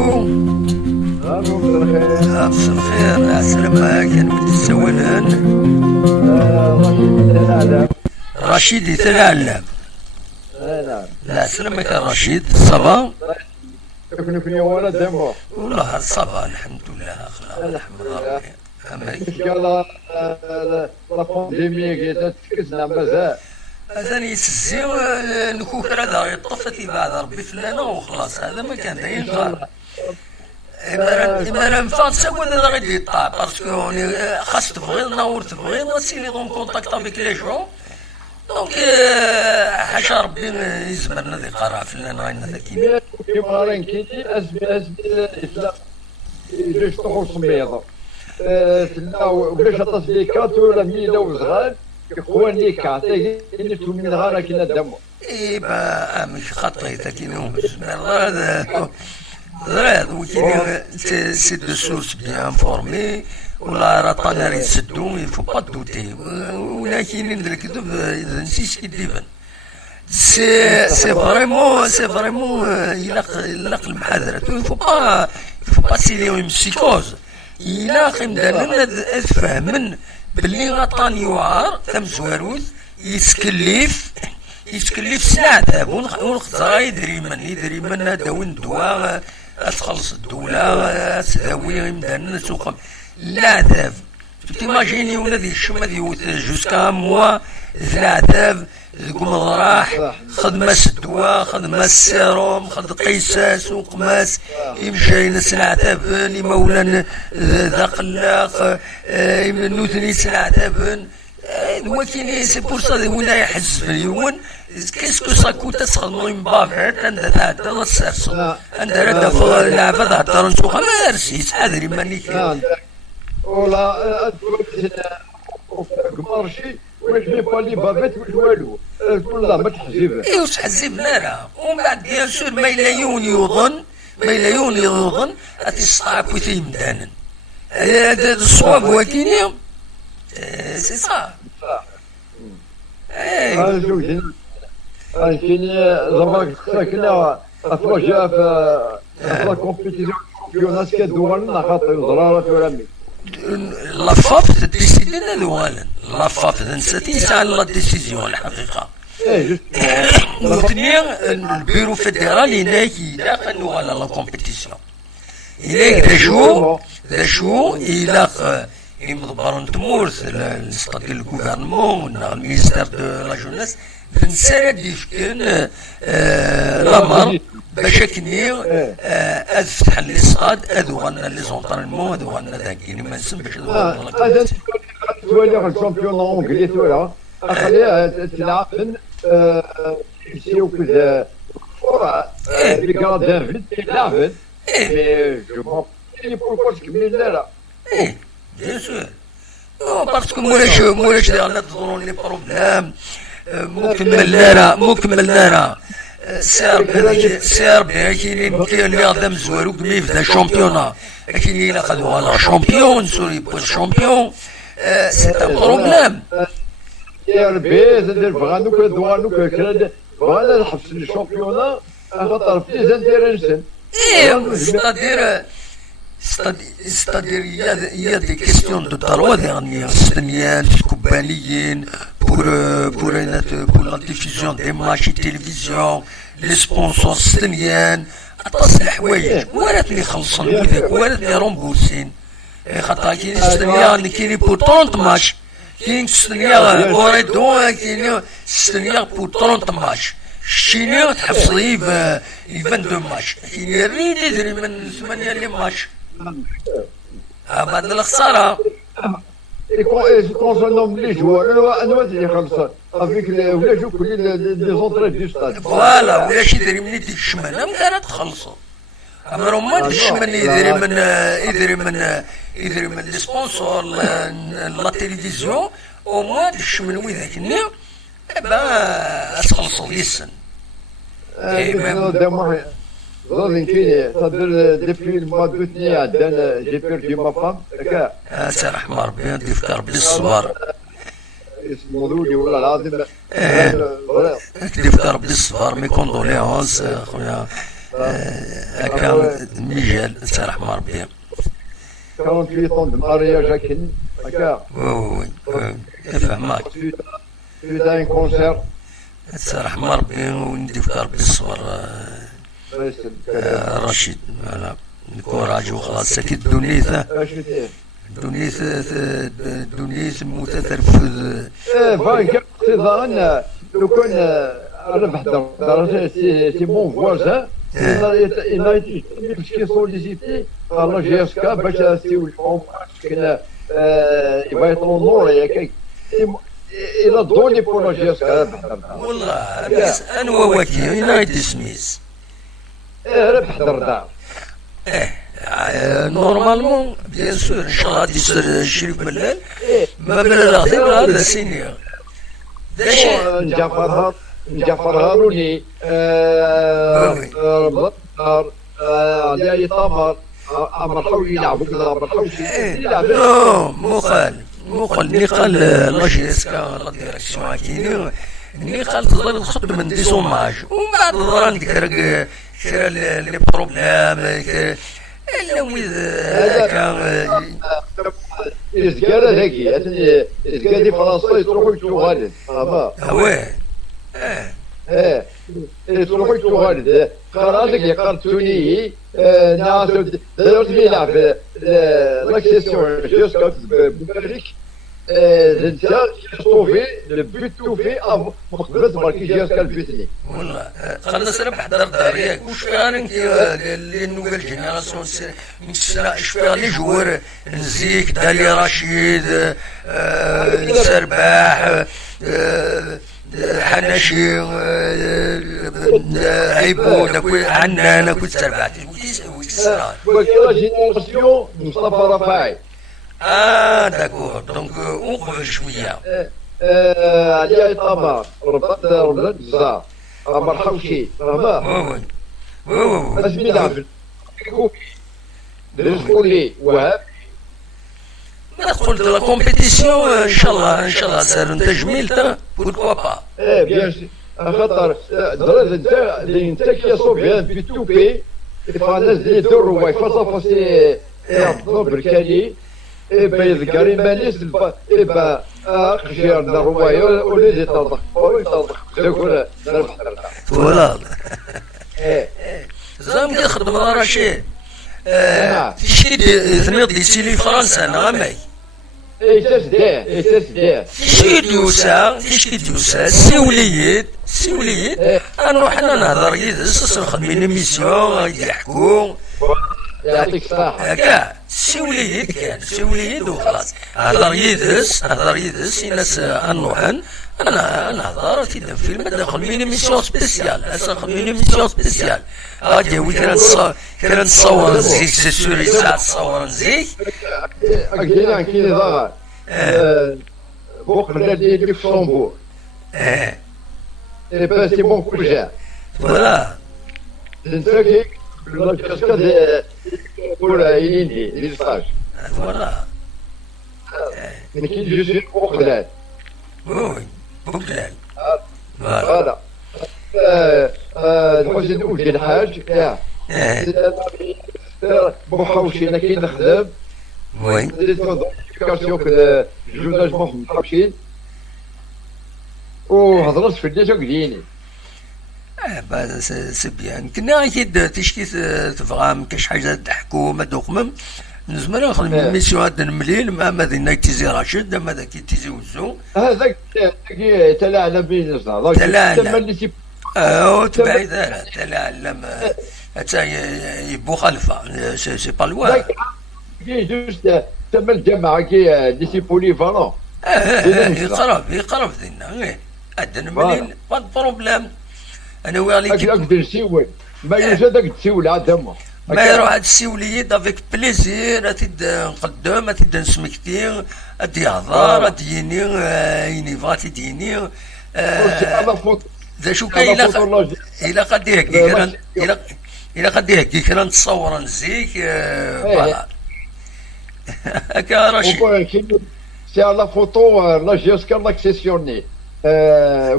الو مساء الخير. مساء الخير، عسلامة. كان ولد السوالان رشيد العلام. رشيد يتلعلم. نعم. لا سلامك يا رشيد، صبا. تكنفني وانا دمو. والله صبا الحمد لله. الحمد لله. ان شاء الله لا بانديمي كي تفكسنا مازال. هذا يسزي نكوك هذا يطفت بعد ربي فلانة وخلاص. هذا ما كان داين غير إما نفع تسوى هذا غادي يطلع باسكو خاص تبغي نور تبغي سيني دون كونتاكت افيك لي جون. دونك حاشا ربي يزمرنا ذي قرا فلان غاينا ذاك كيما راه كيجي اسبي الاسلام ليش تخرج سميضه تلا وكاش عطات لي كات ولا ميلا وصغار اخوان لي كات اللي من غير كينا دمو. اي با مش خطيت كينو هذا هذا وكيني سي دو سورس بيان فورمي ولا راه طالع يسدو يفو با دوتي. ولكن الكذب اذا نسيت كيديفن سي فريمون يلاق المحاضرات. يفو با سيليو مسيكوز يلاق مدانا تفهمن باللي غطاني يوعر ثم زواروث يتكلف ساعة ونخزر يدري من هذا وين دواء تخلص الدولة تداوي مدانا سوق العذاب. تيماجيني ولادي الشم هذي جوسكا موا العذاب تقوم راح خد ماس الدواء خد ماس السيروم خد قيساس سوق ماس يمشي ينس العذاب يمولا ذا قلاق نوثني العذاب. ولكن سي بور سا ولا يحز في اليوم كيسكو ساكو تسخدمو مبافعت عندها تعدى السرسو عندها ردا فضل العفا تهدر نسوق ما رسيس حاضري ماني كي ولا مارشي واش مي بالي بافيت واش والو والله ما تحزب. ايوا تحزبنا راه ومن بعد بيان سور ما الا يون يظن اتيصاعب ويتي مدانا. هذا الصواب ولكن سي صا. اي كاين زعما ساكنه افواجا في لا كومبيتيسيون شامبيونات كدولنا خاطر ضرارات ولا مي لافاب تديسيدينا دوالن لافاب نساتي ساعة لا ديسيزيون الحقيقة. نوثني البيرو فيدرال يناكي داخل على لا كومبيتيسيون إلاك ذا شو إلاك يمضبرون تمورث الستاد ديال الغوفرنمون المينيستير دو لا جونيس بنسالة ديفكن لامر باش كني فتح لي الصاد هذو غانا لي زونطرينمون هذو غانا ذاك يعني ما نسمعش هذا تولي الشامبيون اونغلي تولي خليها تلعب يسيو كذا فورا لي كرادان في تلعب مي جو بون بوركوا تكمل لا ايه بيان سور باسكو مولاش ديالنا تظنون لي بروبلام مكمل راه سير بها كاينين اللي غادا مزوارو كمي في الشامبيونا كاينين اللي خدوا على شامبيون سوري بو شامبيون سي ان بروبليم. يا ربي زاد بغانوك دوانوك كرا بغانا نحبس الشامبيونا خاطر في لي زانتيريسن. ايه c'est-à-dire il y a des questions de droit dernière, c'est-à-dire كوبانيين pour la diffusion des matchs télévision les sponsors c'est-à-dire أطاس الحوايج وراتني خلصن وذاك وراتني رومبورسين خاطر كاين c'est-à-dire كاين pour 30 ماتش كاين c'est-à-dire اوريدون كاين c'est-à-dire pour 30 ماتش الشيني تحفظي في 22 ماتش كاين الريد يدري من 8 لي ماتش بعد الخساره. كونسونوم لي جوار انا اللي خلص افيك ولا جو كل لي زونطري دو ستاد فوالا ولا شي يدري من ديك الشمال ما تخلصوا اما ما ديك الشمال يدري من لي سبونسور لا تيليفزيون وما ديك الشمال وذاك النيا تخلصوا يسن. ظل كاين صدر ديبي الموا دوتني عندنا جي بيردي ما فام هكا سي رحمة ربي يديك ربي الصبر اسمو لولي والله العظيم يديك ربي الصبر مي كوندوليونس خويا هكا ميجال ترحم ربي. 48 ans de mariage à Ken. وي فهمك. Suite à un concert. ترحم ربي ونديك ربي الصبر رشيد. فوالا الكوراج وخلاص. اكيد دونيته دونيت موت ترفض. فانك اقتضاء لو كان ربح درجة سي بون فوازان il a été plus sollicité par la GSK باش يسيو الحوم كنا il va être en or il a donné pour la GSK والله انا وكيل ينايتد سميث ربح دردار. نورمالمون بيان سور ان شاء الله غادي يصير شريف ملال ما بلا غير هذا سينيور جعفر هاروني رمضان علي طامر عمر حوي يلعبوا كذا عمر حوي يلعب مو قال اللي قال لا جيسكا لا ديريكسيون كاينين اللي قال تقدر تخدم من دي سوماج ومن بعد ظهر عندك كرا لي بروبليم الا ويذ هكا الزكارة هاكي الزكارة دي فرنسا يروحوا يتوغالد واه يروحوا يتوغالد قراتك يا قرتوني ناس دارت يلعب لاكسيسيون جوسكا بوكاريك انت توفي لو بوت توفي مقبل تباركي جوسكا البيتني والله خلنا سرب حضر داريك واش فيها انت اللي نوفيل جينيراسيون اش فيها لي جوار نزيك دالي رشيد سرباح حناشي عيبو عنان كنت سرباحتي وكيلا جينيراسيون مصطفى رفاعي داكور دونك وقف شويه علي طامر ربط الزهر عمر حوشي فهمت اسمي لعب لي وهاب ندخل لا كومبيتيسيون ان شاء الله سير تجميل بوركوا با بيان خاطر درز انت كي صوبيان في توبي يبقى الناس اللي يدوروا ويفاصا فاسي بركالي إبا يذكر مانيس إبا خشيرنا رواية وليدي تطلق تقول ولا زعما كيخدم رشيد تشكي ثنيض دي سيلي فرنسا انا غامي تشكي ديوسا سيوليد نروح انا نهضر يدس نخدم ميسيون يحكوا يعطيك الصحة كاع سيوليد وخلاص هضر يدس الناس نروحن انا نهضر في فيلم ندخل من ميسيون سبيسيال غادي وي كان نصور نزيك سي سوري ساعه تصور نزيك كاين ضغط بوق بلادي لوكسمبورغ با سي بون كل جا فوالا انت كيك لا كاسكاد pour Ilindi, l'illustration. Voilà. Mais qui je suis Bouchlal. Oui, Bouchlal. Voilà. الحسن أوجي الحاج بوحوشي أنا كي نخدم وي درت فوديفيكاسيون كذا جوناج محوشين وهضرت في الناس وقديني بعد سي بيان كنا اكيد تشكي تفغام كاش حاجه تحكوا ما دوخمم نزمر نخدم ميسيون هاد المليل مع ماذا تيزي راشد ماذا كي تيزي وزو هذاك تلاعلم بين الناس تبعيد تلاعلم حتى يبو خلفه سي با لوا كي جوست تم الجامعه كي ديسي بولي فالون يقرب دينا عندنا مليل با بروبليم انا ويالي اقدر نسيول ما يوجد تسيول عاد ما يروح هاد السيوليد افيك بليزير اتد نقدم اتد نسمكتي ادي يهضر ادي ينيفا تيديني ذا شو كاين الا قد يهكي الا قد يهكي كنا نتصور نزيك فوالا هكا رشيد سي على فوتو لا جيسكا لاكسيسيوني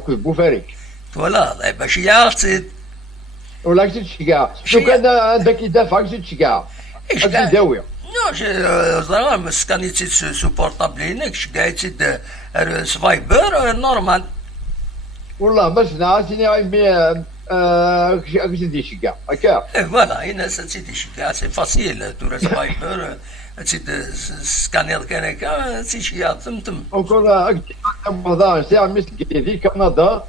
بوفاريك فوالا باش يعرف ولا كنت تشكى شو كان عندك يدافع كنت تشكى إيش هذه داويه Non, je scanitid supportable هناك شقايتid سفايبر نورمال. والله بس ناسيني عمي كنت ندير شكا هكا فوالا هنا تيدي شكا سي فاسيل تورا سفايبر تيد سكانير كان هكا تيشيا تم. encore هذا c'est un مسكين في كندا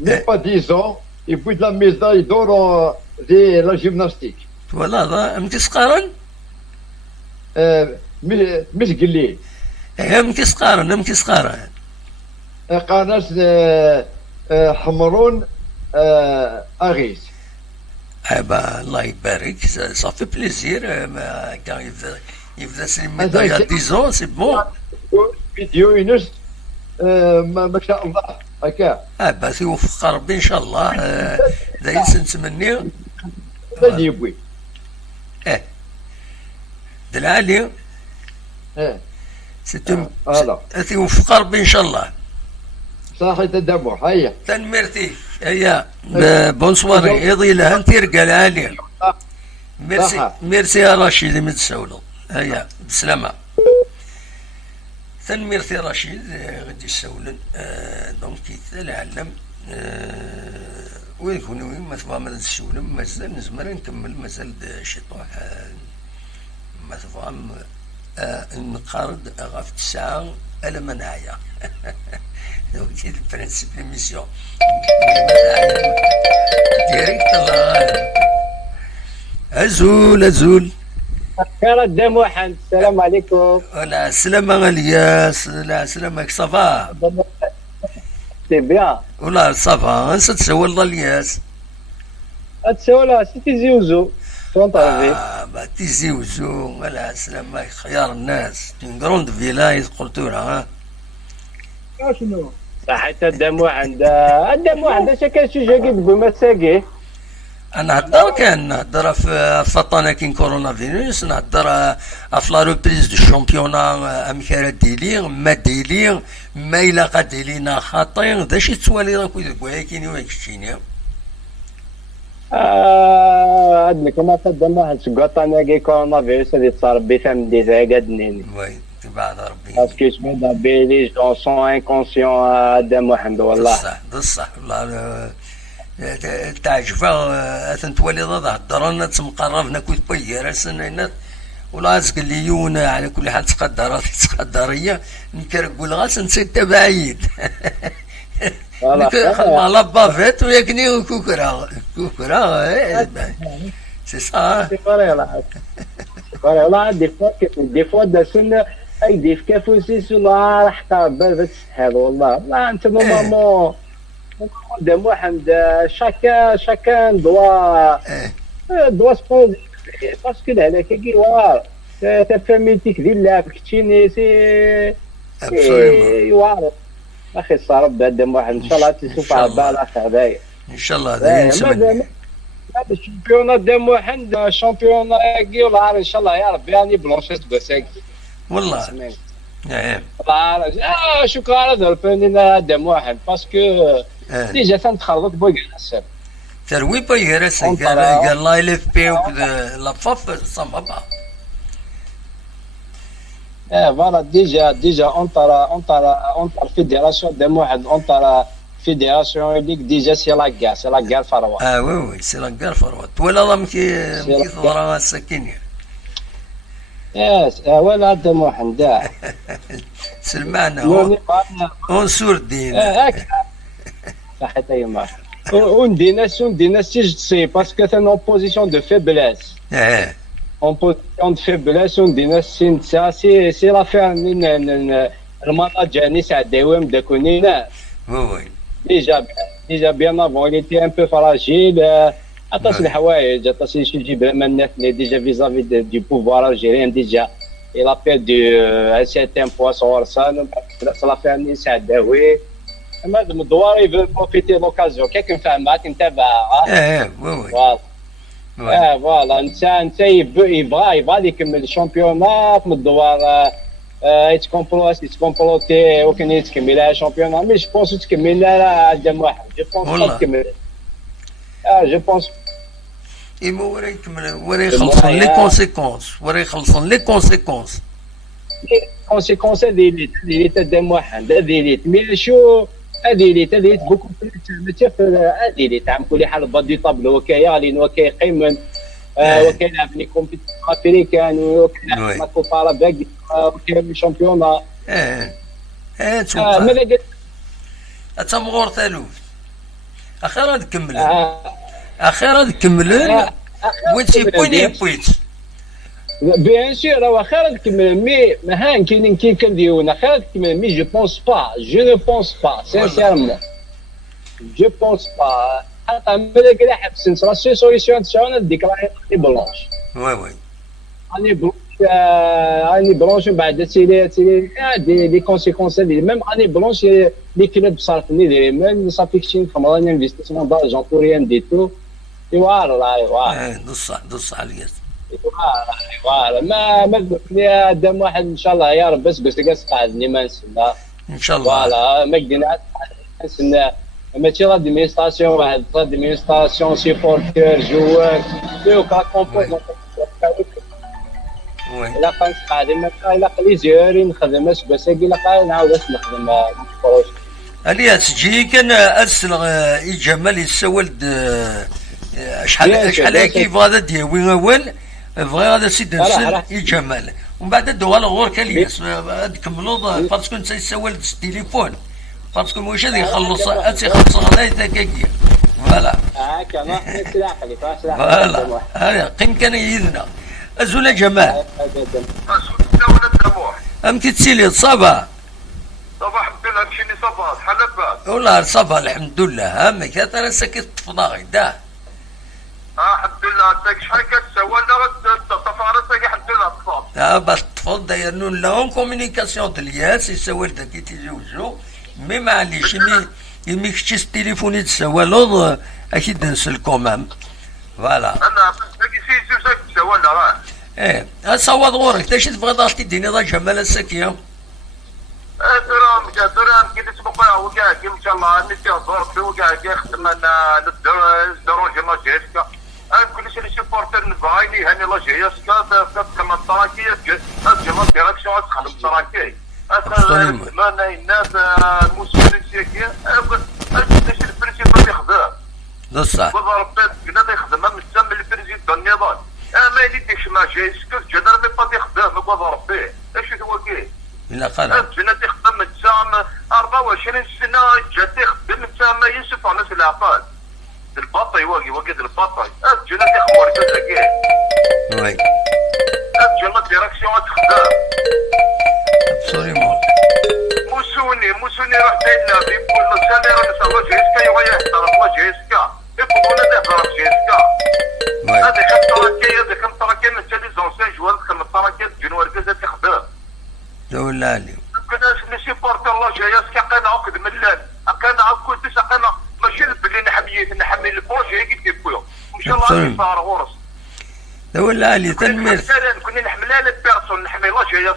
mais pas 10 ans et puis de la médaille d'or de la gymnastique فوالا هذا مكي سقارن مش قليل مكي سقارن قناص حمرون اغيس با الله يبارك صافي بليزير كان يبدا سي ميدايا 10 ans سي بون. فيديو يونس ما شاء الله هكا با يوفق ربي ان شاء الله. دايما نتمنى هذا يبوي دلالي ستم هذا يوفق ربي ان شاء الله. صحيح تدمر هيا تنمرتي هيا بونسواري يضي لها انت رجال عالي. ميرسي يا رشيد من تسولو هيا بسلامة. تنمرتي رشيد غادي يسولن دونك العلم ويكون وين ما تبغى ما تسولن مازال نزمر نكمل مازال شي طوح ما تفهم نقارد غاف 9 الا ما نعيا. دونك البرانسيب ليميسيون ديريكت الله غالب. ازول خير الدم واحد السلام عليكم. ولا سلامة الياس لا سلامك صافا سي بيان ولا صافا انسى تسول الله الياس اتسولا سيتي زيوزو تونطرفي با تيزي وزو ولا سلامك خيار الناس تنقروند فيلاي قلتو لها شنو صحيت الدم واحد شكل شي جاكي بمساقي. انا نهضر في فطانه كين كورونا فيروس نهضر في لا روبريز دو الشامبيونا امكاره ديلي ما ديلي ما الا قديلينا خاطين داش توالي راك وياك كاين وياك شتيني عندنا كما قدم واحد سكوطانا كي كورونا فيروس اللي تصار بي فهم دي زاكاد نيني وي تبع ربي باسكو سمعنا بي لي جون سون انكونسيون الدم واحد والله بصح والله تعجبها تنتولي ضد هضرنا تمقربنا كنت بيا سنينات ولا تقول لي يونا على كل حال تقدريه نكرقول غاس نسيت بعيد. والله بافيت وياكني كوكرا سي سا والله دي فوا داسنا اي ديف كافوسيس ولا راح تقبل بس هذا والله لا انت ماما قدام واحد شاكان دوا سبوز باسكو هذاك كي وار تفهميتيك ديال اللعب كتشيني سي وار اخي صار قدام واحد ان شاء الله تشوف على بالك هذايا ان شاء الله هذا الشامبيون قدام واحد شامبيون كي ولا ان شاء الله يا ربي يعني بلونشيت بساك والله شكرا على ضربني قدام واحد باسكو ديجا تنتخرجت بوكا السب تروي بيا قال لا يلف بي لا فاف صمبا فوالا ديجا اونتر فيدراسيون دم واحد اونتر فيدراسيون ليك ديجا سي لا كار فروه وي سي لا كار فروه ولا لا مكي تضرا السكينه يس ولا دم واحد دا سلمانا اون سور الدين صحيت يما اون ديناس تيجي تصي باسكو ثان اون بوزيسيون دو فيبليس en position de faiblesse ندينا السنسا سي لافير المناجر نساع داوم داكونينا وي ديجا بيان افون il était un peu fragile عطاس الحوايج عطاس شي جيب منات ديجا فيزافي دو بوفوار الجيريان ديجا il a perdu un certain poids sur ça l'a fait نساع داوي اما الدوار يبغي بروفيتي لوكازيون كيك نفهمها كنتابع وي فوالا انت يبغى يكمل الشامبيونات من الدوار يتكومبلوتي وكان يتكمل الشامبيونات مي جو بونس تكمل قدام واحد جو بونس إما ورا يكمل ورا يخلصون لي كونسيكونس ورا يخلصون لي كونسيكونس. كونسيكونس هذه اللي تدم واحد هذه اللي مي شو هذه بوكو ماشي هذه اللي تعمل كل حال بادي طابلو وكايا لين وكاي قيمن وكاين لعب لي كومبيتيسيون افريكان وكاين كوبا باقي وكاين شامبيونا تشوف ماذا قلت تمغور ثالوث اخيرا نكمل اخيرا نكمل ويتي بويني بويت بيان سور راه واخا نكمل مي ما هان كاين كنديرونا خير نكمل مي جو بونس با جو نو بونس با سانسيرمون جو بونس با حتى ماذا كاع حبس لا سو سوليسيون تاعنا ديك راني بلونش وي راني بلونش بعد تي دي كونسيكونس دي ميم راني بلونش لي كلوب صارفني دي من صافي كشين خمراني انفستيسمون دارجون بور ريان دي تو ايوا دوص عليا فوالا ما دام واحد ان شاء الله يا رب بس قاس قاعدني ما نسنا ان شاء الله فوالا ما قدرنا نسنا ماشي لادمينستراسيون واحد لادمينستراسيون سيبورتور جوار فيو كا كومبوز الا كان قاعدين الا لي زيوري نخدم بس الا نعاود نخدم بروج الياس جي كان ارسل جمال يسولد شحال كيف هذا ديوي اول بغي هذا سيد نسل يجمل ومن بعد دوال غور كالياس تكملوا باسكو انت يسول التليفون باسكو واش هذا يخلص هذا تاكاكيا فوالا هكا ما سلاح لي فوالا هذا قيم كان يدنا ازول جمال ام تتسيلي صباح صباح الخير مشيني صباح حلبات والله صباح الحمد لله همك يا ترى سكت فضاغي ده الحمد لله انت شحال كتسوى لا تفارسك الحمد لله تفضل باش تفضل داير نون لون كومونيكاسيون ديالياس يسوي لك كي تيجوجو مي معليش يمي كتشيس التليفون يتسوى لوض اكيد نسل كومام فوالا انا باقي سي زوجك تسوى لا راه ايه صوت غورك تاش تبغى ضغطي ديني ضا جمال السكيه درام كي تسبق وكاع ان شاء الله نتي ضرب وكاع خدم انا ندروج ما جيتك كلشي اللي سيبورتر نبغيني هاني لا جياسكا كما التراكيه الجماعه ديريكسيون تخدم التراكي ما الناس المسؤولين سيكي كلشي البرينسيبال يخدم بصح وضرب كنا يخدم من تم البريزيدون النظام ما يديش ما جياسكا جدر مي با يخدم وضرب به اش هو كي لا قال جنا تخدم تسام 24 سنه جات تخدم تسام يوسف على ناس العقاد البطي واقي البطي جنا تخبر كذا كي وي جنا ديريكسيون تخدم ابسوليمون موسوني راح داير في كل سنه راه نسوا جيسكا يبغى يحضر في جيسكا يقولون هذا يحضر في جيسكا هذا كم تراكي من تالي زونسين جوار كم تراكي جنوار كذا تخدم ولا علي كنا نسيبورتر الله جايس كان عقد ملان كان عقد تسع كان ماشي بلي نحمي البروجي كيف كيف ان شاء الله صار غرس ولا علي تنمير كنا نحملها للبيرسون نحمي الله جايس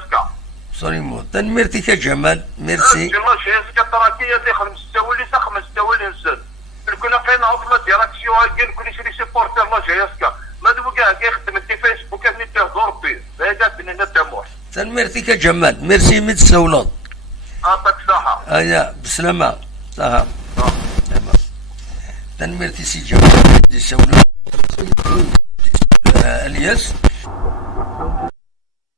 صريمو تنميرتي كجمال ميرسي الله جايس تراكيه تخدم مستوي خمس مستوي انسان كنا كاين عطله ديريكسيون كاين كل شيء سيبورتر الله جايس ما دو كاع كيخدم في فيسبوك كان تهضر به هذا بيننا تموح تنميرتي كجمال ميرسي ميت سولات عطاك صحة ايا بسلامة صحة تنميرتي سي جمال دي سولات الياس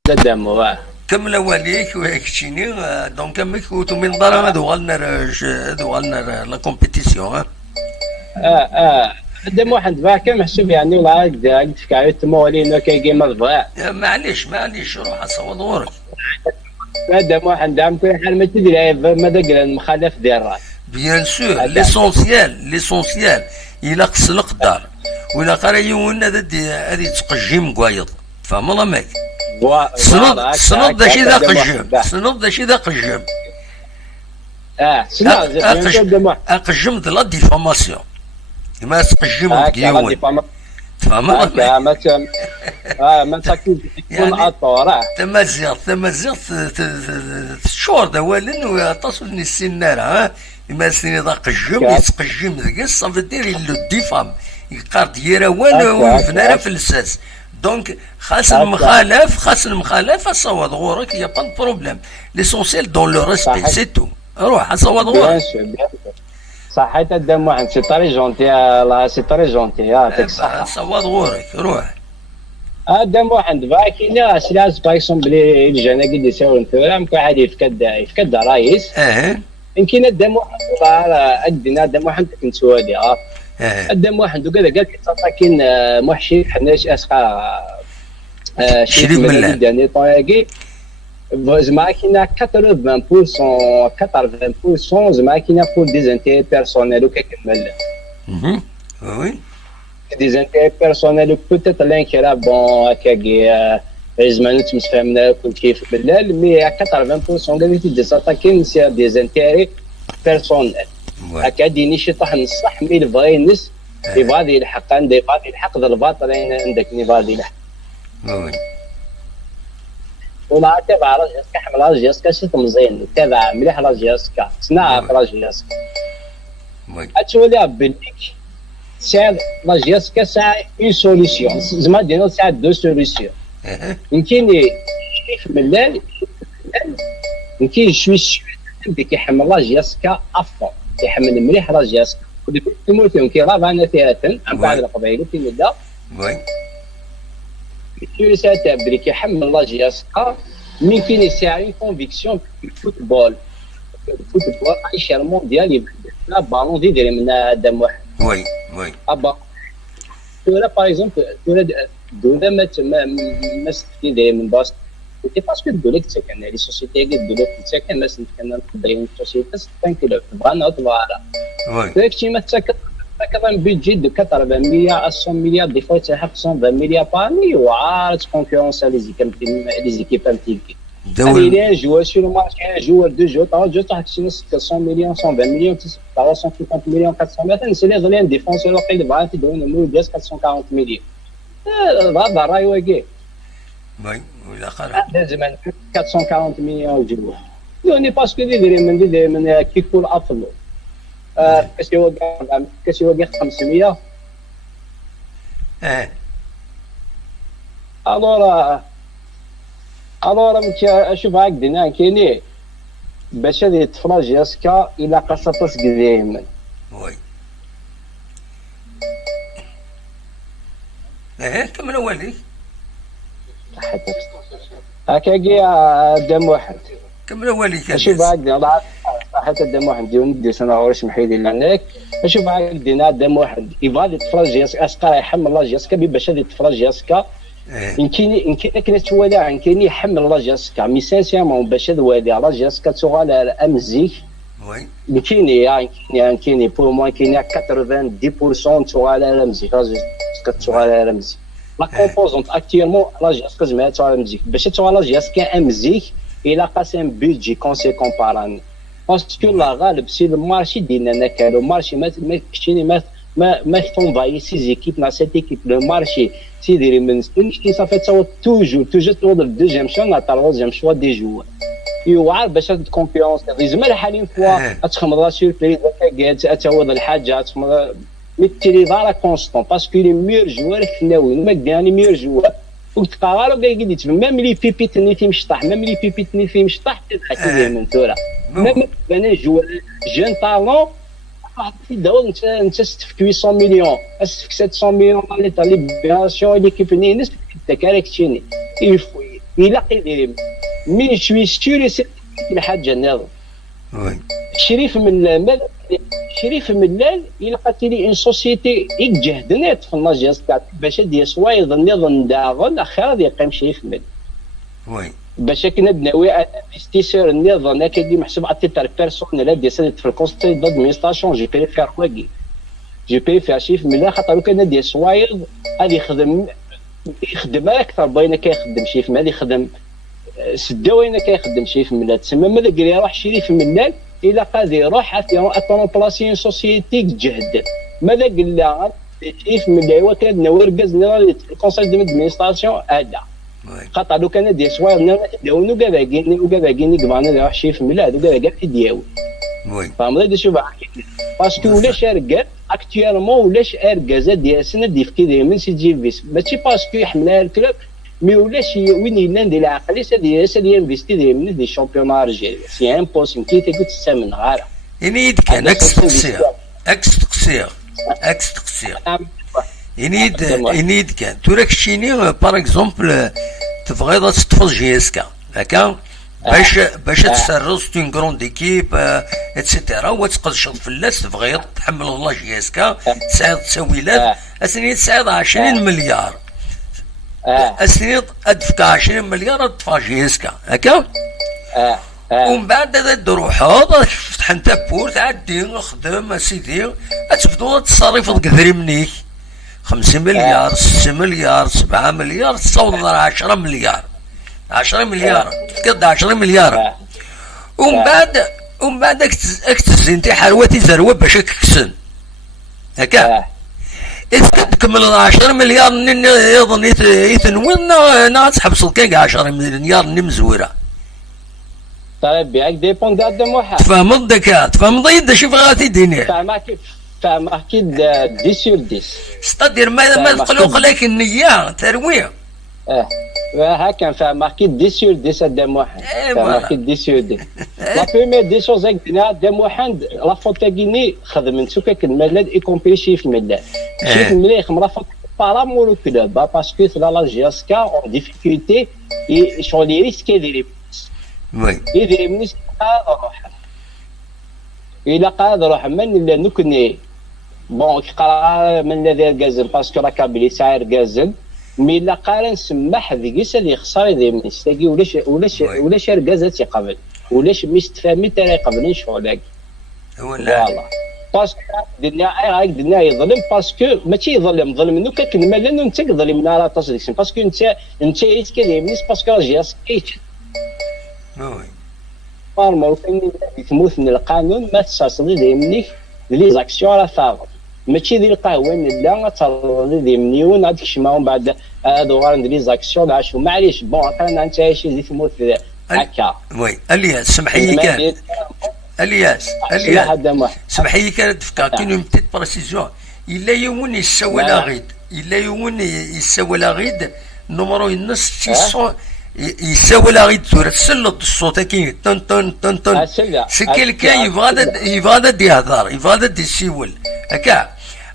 قدام كمل واليك وهيك تشيني دونك ميكوتو من ضرا دوغالنا لا كومبيتيسيون قدام واحد باكا محسوب يعني ولا قد فكايت موالين كيما الضاع معليش روح صوت غورك قدام واحد دام كل حال ما تدري ماذا قال المخالف ديال الراس بيان سور ليسونسيال الى قص القدر ولا قرايون هذه تقجم قايض فهم الله ماك سنوض ذا شي ذا قجم سنوض ذا شي ذا قجم اقجم ذا لا ديفاماسيون ما تقجم ديون تفهم ما تاكل يكون اطور تمازيغ الشهور ذا والن ويتصل السناره ما سني ذا قجم يتقجم ذاك صافي دير لو ديفام يقارد يراوان ويفنارا في الساس. دونك خاص المخالف الصواد غورك يا با بروبليم. ليسونسيال دون لو ريسبي سي تو. روح الصواد غورك. صحيت الدم واحد سي طري جونتي لا سي طري جونتي يعطيك الصحة. الصواد غورك روح. الدم واحد باكينا سلاز بايسون بلي الجانا قد يساوي ثورة مكو عاد يفكد رايس. يمكن الدم واحد أدينا الدم واحد كنت سوالي الدم واحد وكذا قال لك تاكين محشي حناش اسخا شريف ملان يعني طايقي زعما كاينه 80% زعما كاينه بور ديزانتيري بيرسونيل وكيكمل وي ديزانتيري بيرسونيل بوتيت لانكرا بون هكاكي زعما نتفاهمنا كل كيف بالله مي 80% قال لك ديزاتاكين سي ديزانتيري بيرسونيل هكا ديني شي طح نصح مي الفاي نس يبغى يلحق عندي يبغى يلحق ذا الباطل عندك يبغى يلحق وي ولا تبع راجيسكا حمل راجيسكا شفت مزيان تبع مليح راجيسكا صناعة راجيسكا وي اتولي بليك ساعد راجيسكا ساعة اون سوليسيون زعما دينا ساعة دو سوليسيون يمكن كيف ملال يمكن شوي اللي كيحمل راجيسكا افون كيحمل مليح راجيسكا وديما كي راه فيها عن بعد القبائل في مده وي كي ساعه بلي كيحمل لاجياسكا مين كاين يساعي كونفيكسيون في الفوتبول عايشه مونديال يبدا بالون دي دير من دم واحد وي ابا ولا باغ اكزومبل دوله ما ستفي داير من باس كي باسكو الدوله تسكن لي سوسيتي كي الدوله تسكن ما نتكلم نقدرين السوسيتي تسكن كي بغانا طبعا داك الشيء ما تسكن كان بيجي دو 80 مليار 100 مليار دي فوا تحقق 120 مليار باني وعارض كونكورونس لي زيكيب امتيكي هذه جوار سور المارشي جوار دو جو تحت شي 100 مليون 120 مليون 350 مليون 400 مثلا سي لي غليان ديفونسور وقيل بغا تدون المليون ديال 440 مليون هذا راي واقي وي ولا قرا لازم 440 مليون جوار يعني باسكو دي من كيكول افضل كاش يوقع 500 الورا اشوف هكذا كاينين باش هذه الطفله جاسكا الى قصص قديما وي كمل اولي هكاكي دم واحد كمل اولي اشوف هكذا حتى دم واحد ديال ندير سنه واش محيدين لهناك اشوف هكذا دم واحد يبغى يتفرج جاسكا اسقا يحمل لا جاسكا باش هذه الطفله جاسكا يمكن كاين توالع يمكن يحمل لا جاسكا مي سانسيرمون باش هذا والي لا جاسكا تغال امزيك وي يمكن بور موا كاين 90% تغال امزيك لا جاسكا تغال امزيك لا كومبوزونت اكتيلمون لا جاسكا زعما تغال امزيك باش تغال لا جاسكا امزيك الى قاسم بيدجي كونسيكون باران باسكو لا غالب سي المارشي ديالنا كانوا مارشي ما كاينين ما تونفاي سي زيكيب لا سيت ايكيب لو مارشي سيديري من كي صافي تصاوب توجور توضرب الدوزيام شو لا تروزيام شوا دي جوار يوعر باش هاد الكونفيونس زعما الحالين فوا تخمض لا سيربريز هكا تعوض الحاجه تخمض ميتيلي دارا كونستون باسكو لي ميور جوار حناويين ما كديراني ميور جوار وتقارو كاع يقول لك ميم لي بيبي تني في مشطح ميم لي بيبي تني في مشطح تضحك عليه من ثورة ميم انا جوار جون طالون في الدول انت ستفك 800 مليون ستفك 700 مليون تاع لي بياسيون ليكيب نينس تكارك تشيني يلاقي يدير مي شوي ستوري سي الحاجه النظام شريف من الليل يلقى لي ان سوسيتي يجهد نيت في الناجيس تاع باش دي سوايض النظام داغن اخر غادي يقيم شريف من وي باش كنا بناوي انفستيسور النظام هكا كي محسوب على تيتر بيرسونيل ديال سنه في الكونسيل دادمينستراسيون جي بي فير كواكي جي بي فيها شريف من خاطر كان ديال سوايض غادي يخدم اكثر باينه كيخدم شريف ما غادي يخدم سداوينا كيخدم شريف من تسمى ماذا قال يروح شريف من الليل الى قادر يروح اتون بلاسي سوسيتي جهد ماذا قال لا شريف من الليل وكاد نورقز نرى الكونسيل دادمينستراسيون هذا خاطر لو كان ديال سواير داونو كاع كبرنا يروح شريف من الليل هذو كاع في دياول وي فهمت شوف باسكو ولا شاركات اكتوالمون ولاش اركازا ديال سنه ديفكي دايما سي جيفيس ماشي باسكو يحملها الكلوب مي ولاش وين يلان ديال العقل سادي انفيستي دايما دي شامبيون رجال سي امبوسيبل كي تقول تستمن غاره ينيد كان اكس تقصير ينيد كان توراك شيني باغ اكزومبل تبغيض تطفل جي اس كا هكا باش تسرز تون كروند ايكيب اتسيتيرا وتقشط في اللاس تبغيض تحمل الله جي اس كا تساعد تسويلات اسني تساعد 20 مليار اسني ادفك 20 مليار تدفع جي اس كا هكا ومن بعد هذا تروح تفتح انت بور تعدي خدم اسيدي تبدو تصرف كثري منيك 5 مليار 6 مليار 7 مليار تصور 10 مليار 10 مليار تقد 10 مليار ومن بعد اكتزين تي حروتي زروه باش كسن هكا إذا تكمل 10 مليار يظن يتنوين تحبس الكيك 10 مليار مزوره طيب بيعك ديبون داد موحد تفهم داك تفهم ضيد شوف غاتي دينير فاهم اكيد 10 sur 10 ستادير ما تقلق لك النية تروية هكا فاهم اكيد 10 sur 10 دام واحد فاهم اكيد 10 sur 10 لا بروميير دي شوز قلنا دام واحد لا فوت تاكيني خدم سوكاك الملاد اي كومبلي في الملاد شيف مليح مرافق بارامور الكلوب باسكو لا جياسكا اون ديفيكولتي شغل ريسكي ديري وي يدري من قاد روح إلا قاد روح من نكني بون قرا من الذي غازل باسكو راه كابلي ساير غازل مي لا قال نسمح ذيك اللي خسر يدي من يستاقي ولاش ركازات يقبل ولاش مستفامي ترى يقبل شغلك ولا باسكو درنا يظلم باسكو ماشي يظلم ظلم نوك كلمه لانه انت ظلمنا لا تصدق باسكو انت يسكي من باسكو جاس كيتش وي فارمر كاين يثموت من القانون ما تصاصدي ديمنيك لي زاكسيون راه فاغ ماشي ديال القهوه لا تصاصدي ديمنيون هذيك شماهم بعد هادو غير لي زاكسيون عاشوا معليش بون انا انت شي اللي تموت هكا وي الياس سمحي كان الياس سمحي كان تفكر كاين بتيت بريسيزيون الا يون يسوى لا غيد الا يون يسوى لا غيد نمرو النص 600 يسوي لا غير تورا تسلط الصوت كي تن تن تن تن سي كيلكان يبغى يهضر يبغى يسيول هكا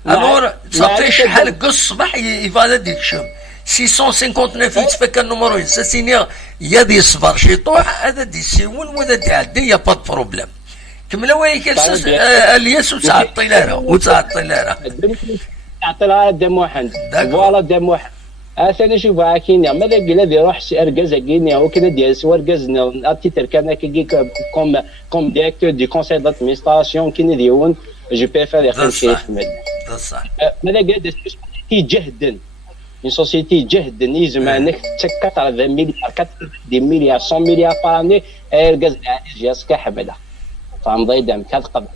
الور صافي شحال قص الصباح يبغى يكشم 659 يتفكر النمرو ساسيني يا دي صبر شي طوح هذا يسيول وهذا يعدي يا با بروبليم كمل وياك الياس وتعطي لها تعطي لها دم واحد فوالا دم واحد انا نشوف كاين ماذا قال لي روح اركز كاين هو كذا ديال اركزنا التيتر كان كي كوم ديريكتور دي كونساي دادمينستراسيون كاين ديون جو بريفير يخدم شي في المال صح ماذا قال سوسيتي جهدا une société جهدا يلزم انك تسكت على 20 مليار 40 مليار 100 مليار باراني اركز جاس كحبله فهم ضيدم كذا قبله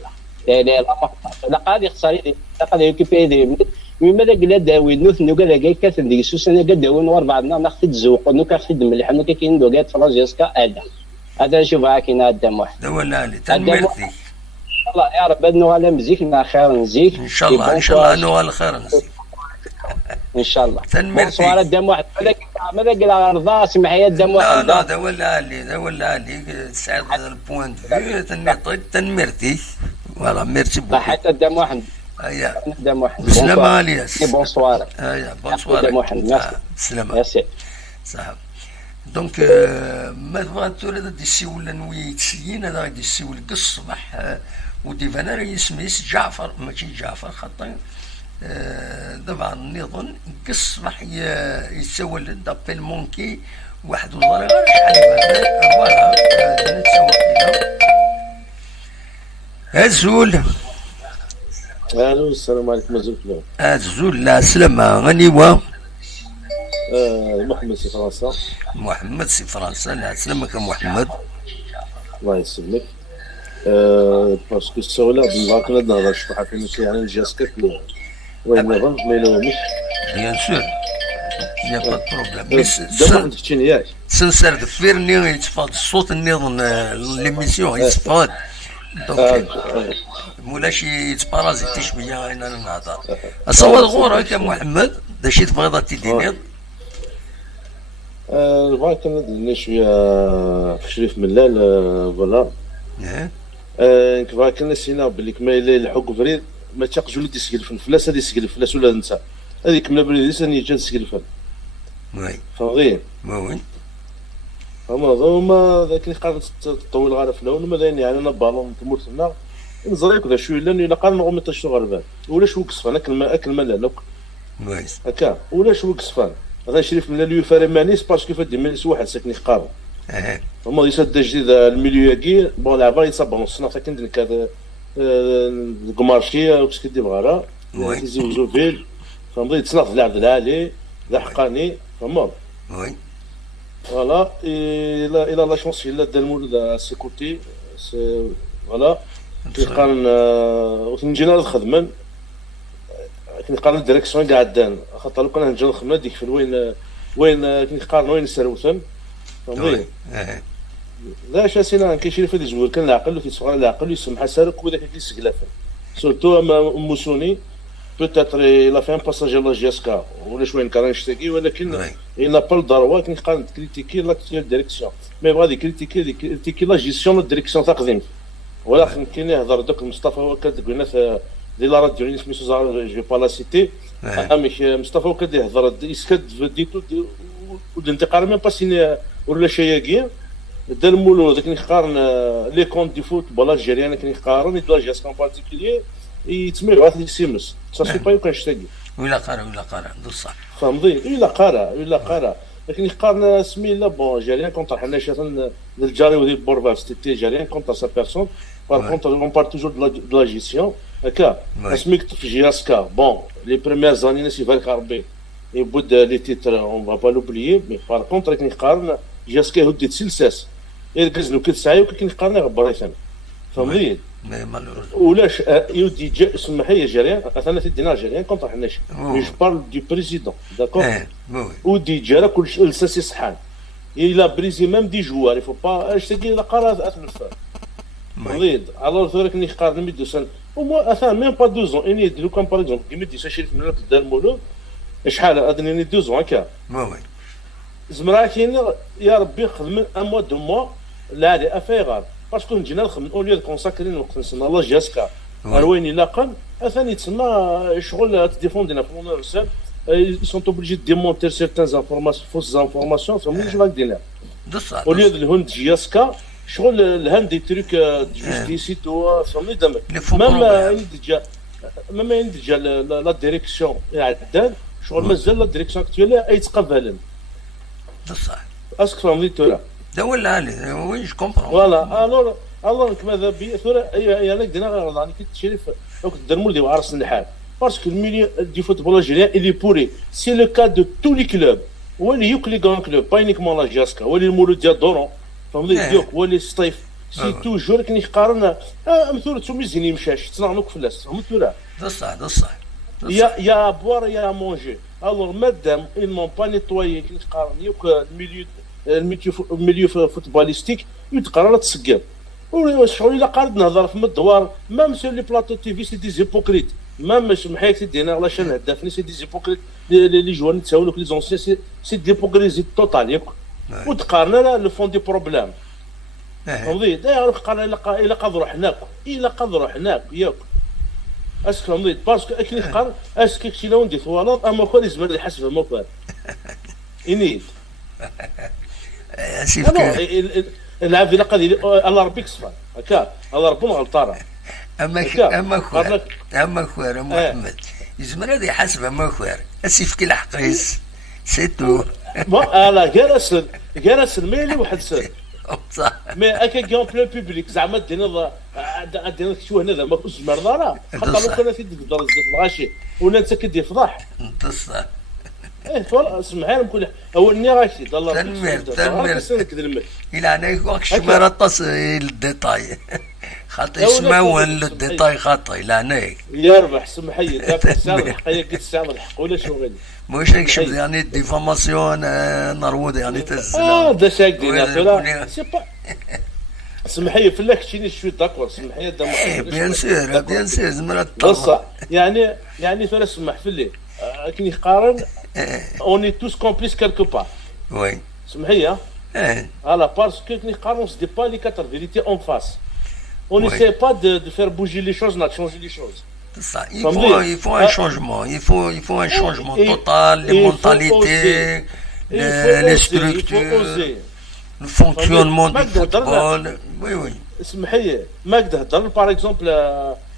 لا قاعد يخسر قاعد يكيبي ماذا قال داوي نوث نو قال لك كاتن ديك سوسنا قال داوي نور بعضنا ناخذ الزوق نو كاخذ مليح نو كاين دوغات فرانسيسكا هذا نشوفها كاين هذا واحد ولا لي تنمرتي الله يا رب انه على مزيكنا خير نزيك ان شاء الله ان شاء الله انه على خير نزيك ان شاء الله تنمرتي سؤال الدم واحد ماذا قال رضا سمحيه الدم واحد لا ده ولا لي سعد البوينت فيو تنمرتي فوالا ميرسي بوكو حتى الدم واحد اييه دم واحد بسلامة الياس بونسوار اييه بونسوار دم واحد بسلامة ميرسي صح دونك ما تبغى تولد يسيول نوي تسيين هذا غادي يسيول قص الصباح ودي فانا راه سميس جعفر ماشي جعفر خطي طبعا نظن قص الصباح يسول دابيل مونكي واحد وزارة غير شحال فوالا نتسوق فيها الزول الو السلام عليكم زوج الزول لا سلامة غنيوة محمد سي فرنسا محمد سي فرنسا لا سلامك محمد الله يسلمك باسكو السؤال بالله كنا نهضر شحال فين يعني الجاسكيت وين نظن ما يلومش بيان سور يا با بروبليم دابا عندك تشينياك سنسر دفيرني يتفاد الصوت النظام ليميسيون يتفاد دونك مولاش يتبارازيتي شويه انا نهضر. اصور غورك محمد داشي تبغيض تيديني. نبغى كندير شويه في شريف ملال فوالا. كيفاه كنا سينا بلي كما الا الحق فريد ما تاقش وليدي يسقلفن فلاس هادي يسقلف ولا انت هذيك من بريدي ثاني جات تسقلفن. وي فغير وي هما ذاك اللي قاعد تطول غير في الاول ماذا يعني انا بالون تموتنا نزري كذا شويه لان الا قال نغمي تشتو غربان ولا شو كسفان اكل مال وي هكا ولا شو كسفان هذا شريف من اللي يفارق مانيس باسكو فدي مانيس واحد ساكن قارب. هما يسد جديد الميليو ياكي بون لعبه يصاب نصنا ساكن ديك هذا الكمارشي وكش كدير غارة تيزوجو فيل فهمتي تصنف لعب العالي لحقاني فهمت. وي فوالا الى لا شونس الا دا المولود سيكوتي فوالا كيقارن وتنجينا الخدمه كنقارن الديريكسيون كاع دان خاطر لو كان نجي نخدم ديك في وين كنقارن وين سروثن فهمتي. لا شاسينا كيشري في الجبل كان العقل كيصغر العقل يسمح سارك وذاك كيسقلافن سورتو موسوني بوتيتر لا فان باساج لا جيسكا ولا شويه كان نشتكي ولكن il n'a pas le droit كنقارن كريتيكي لاكتيال ديريكسيون مي بغا كريتيكي لا جيستيون لا ديريكسيون تقديم ولا كاين يهضر دوك مصطفى وكاد قلنا في دي لا راديو اللي سميتو زعما جو با لا سيتي مصطفى وكاد يهضر يسكد ديتو والانتقال ميم با سيني ولا شياكين دا المولو داك نقارن لي كونت دي فوت بولا الجيريان كنقارن يدلا جاس كون بارتيكولير يتسمي غاث يسيمس سا سي با يمكن شتاكي ولا قارا بصح فهمتي الا قارا لكن يقارن سميلا بون جيريان كونتر حنا شاتن الجاري ودي بورفال ستي جيريان كونتر سا بيرسون بار كونتر اون بار توجور دو لا جيستيون هكا سميك في جياسكا بون لي بريمير زاني ناس يفالك ربي يبود لي تيتر اون فا با لوبليي مي بار كونتر كنقارن جياسكا هدي تسلساس يركزلو كل ساعه وكنقارن غبريثن فهمتي ولاش يودي جا سمح لي جيريان انا تدينا جيريان كونتر حناش جو بارل دو بريزيدون داكور ودي جا كلشي لساسي صحان الى بريزي ميم دي جوار يفو با اش تقي لا قرا اتنفر مريض الوغ ثورك ني قارن ميدو سن ومو اثان ميم با 2 زون اني ديرو كوم باغ اكزومبل كيما دي شريف من دار المولود شحال ادني 2 زون هكا وي زمراكين يا ربي خدم ان موا دو موا لا لي افيغار باسكو نجينا نخدم اوليو كونساكرين وقت نسمى لا جاسكا ارويني لاقن اثاني تسمى شغل تديفوندينا في الرسال ils sont obligés de démentir certaines informations fausses informations فهمتي واش غادي ندير اوليو الهند جاسكا شغل الهند دي تروك جوستيسي تو فهمتي دابا مام يندجا لا ديريكسيون عدان شغل مازال لا ديريكسيون اكتويل اي تقبلن بصح اسك فهمتي تولا دا ولا علي وين جو كومبرون فوالا الوغ كما ذا بي ثورا انا كدينا غير راني كتشري دوك الدرمول ديال عرس النحال باسكو الميليو دي فوتبول الجيريان اللي بوري سي لو كا دو تو لي كلوب ولي يوك لي غران كلوب با ينيكمون لا جاسكا ولي المولود ديال دورون فهمتي ديوك ولي ستيف سي توجور كنقارن مثلا تومي زيني مشاش تصنعوك فلاس فهمتي ولا بصح يا بوار يا مونجي الوغ مادام ils m'ont pas nettoyé كنقارن يوك الميليو فوتباليستيك يتقرر تسقر شغل الا قاعد نهضر في الدوار ميم سور لي بلاطو تي في سي دي زيبوكريت ميم محيك دينا ولا شان هدافني سي دي زيبوكريت لي جوان تساولوك لي زونسيان سي دي بوكريزي توتال ياك وتقارنا لو فون دي بروبليم فهمتي داير قارنا الا قاد روحناك ياك اسك فهمتي باسكو اكيد قار اسك شي لون دي ثوالات اما خو لازم يحسب الموقع انيت العب الا قال الله ربي كسفان هكا الله ربي غلطاره اما خوير محمد يزمر هذا يحاسب اما خوير اسيف كي الحقيس سيتو انا جالس ميلي واحد سر مي اكا كيون بلو بوبليك زعما دينا شو هنا زعما كوش مرضى حتى لو كان في ديك الدار الغاشي ولا انت كدير فضح بصح فوالا اسمعي نقول اولني غاشي الله تنمير الى انا واخا شمال الطاس الديتاي خاطر يسمعوا الديتاي خاطر الى انا يربح سمحي داك الساعه الحقيقه قلت الساعه الحق ولا شغل واش نكشف يعني ديفاماسيون نروض يعني تزلا دا شاك دينا سي با سمح لي فلاك شيني شوي داكور سمح لي دام بيان سور زمرا بصح يعني ترى سمح في الليل كي نقارن اوني توس كومبليس كالكو بار وي سمح لي على باسكو كي نقارن سي با لي كاتر فيريتي اون فاس on n'essaie pas de faire bouger les choses, on a changé les choses. C'est ça. Il faut un changement. Il faut un changement total, les mentalités, les structures, le fonctionnement du football. Oui, oui. اسمح لي ما قد باغ اكزومبل